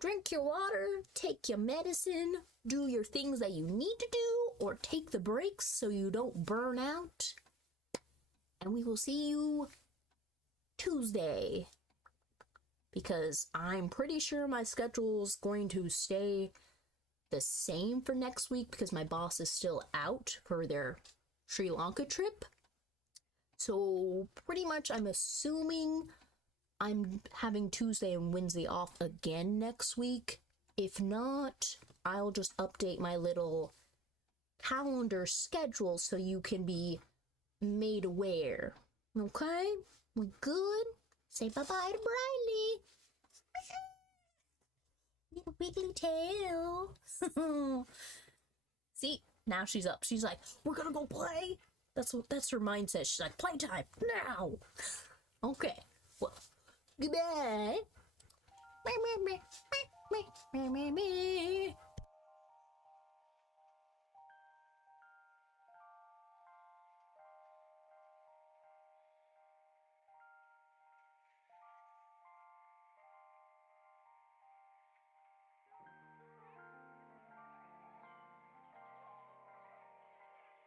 drink your water, take your medicine, do your things that you need to do, or take the breaks so you don't burn out. And we will see you Tuesday. Because I'm pretty sure my schedule is going to stay the same for next week because my boss is still out for their Sri Lanka trip. So pretty much I'm assuming I'm having Tuesday and Wednesday off again next week. If not, I'll just update my little calendar schedule so you can be made aware. Okay? We good? Say bye-bye to Briley. Little wiggly tail. See? Now she's up. She's like, we're gonna go play. That's her mindset. She's like, playtime now. Okay. Well, goodbye.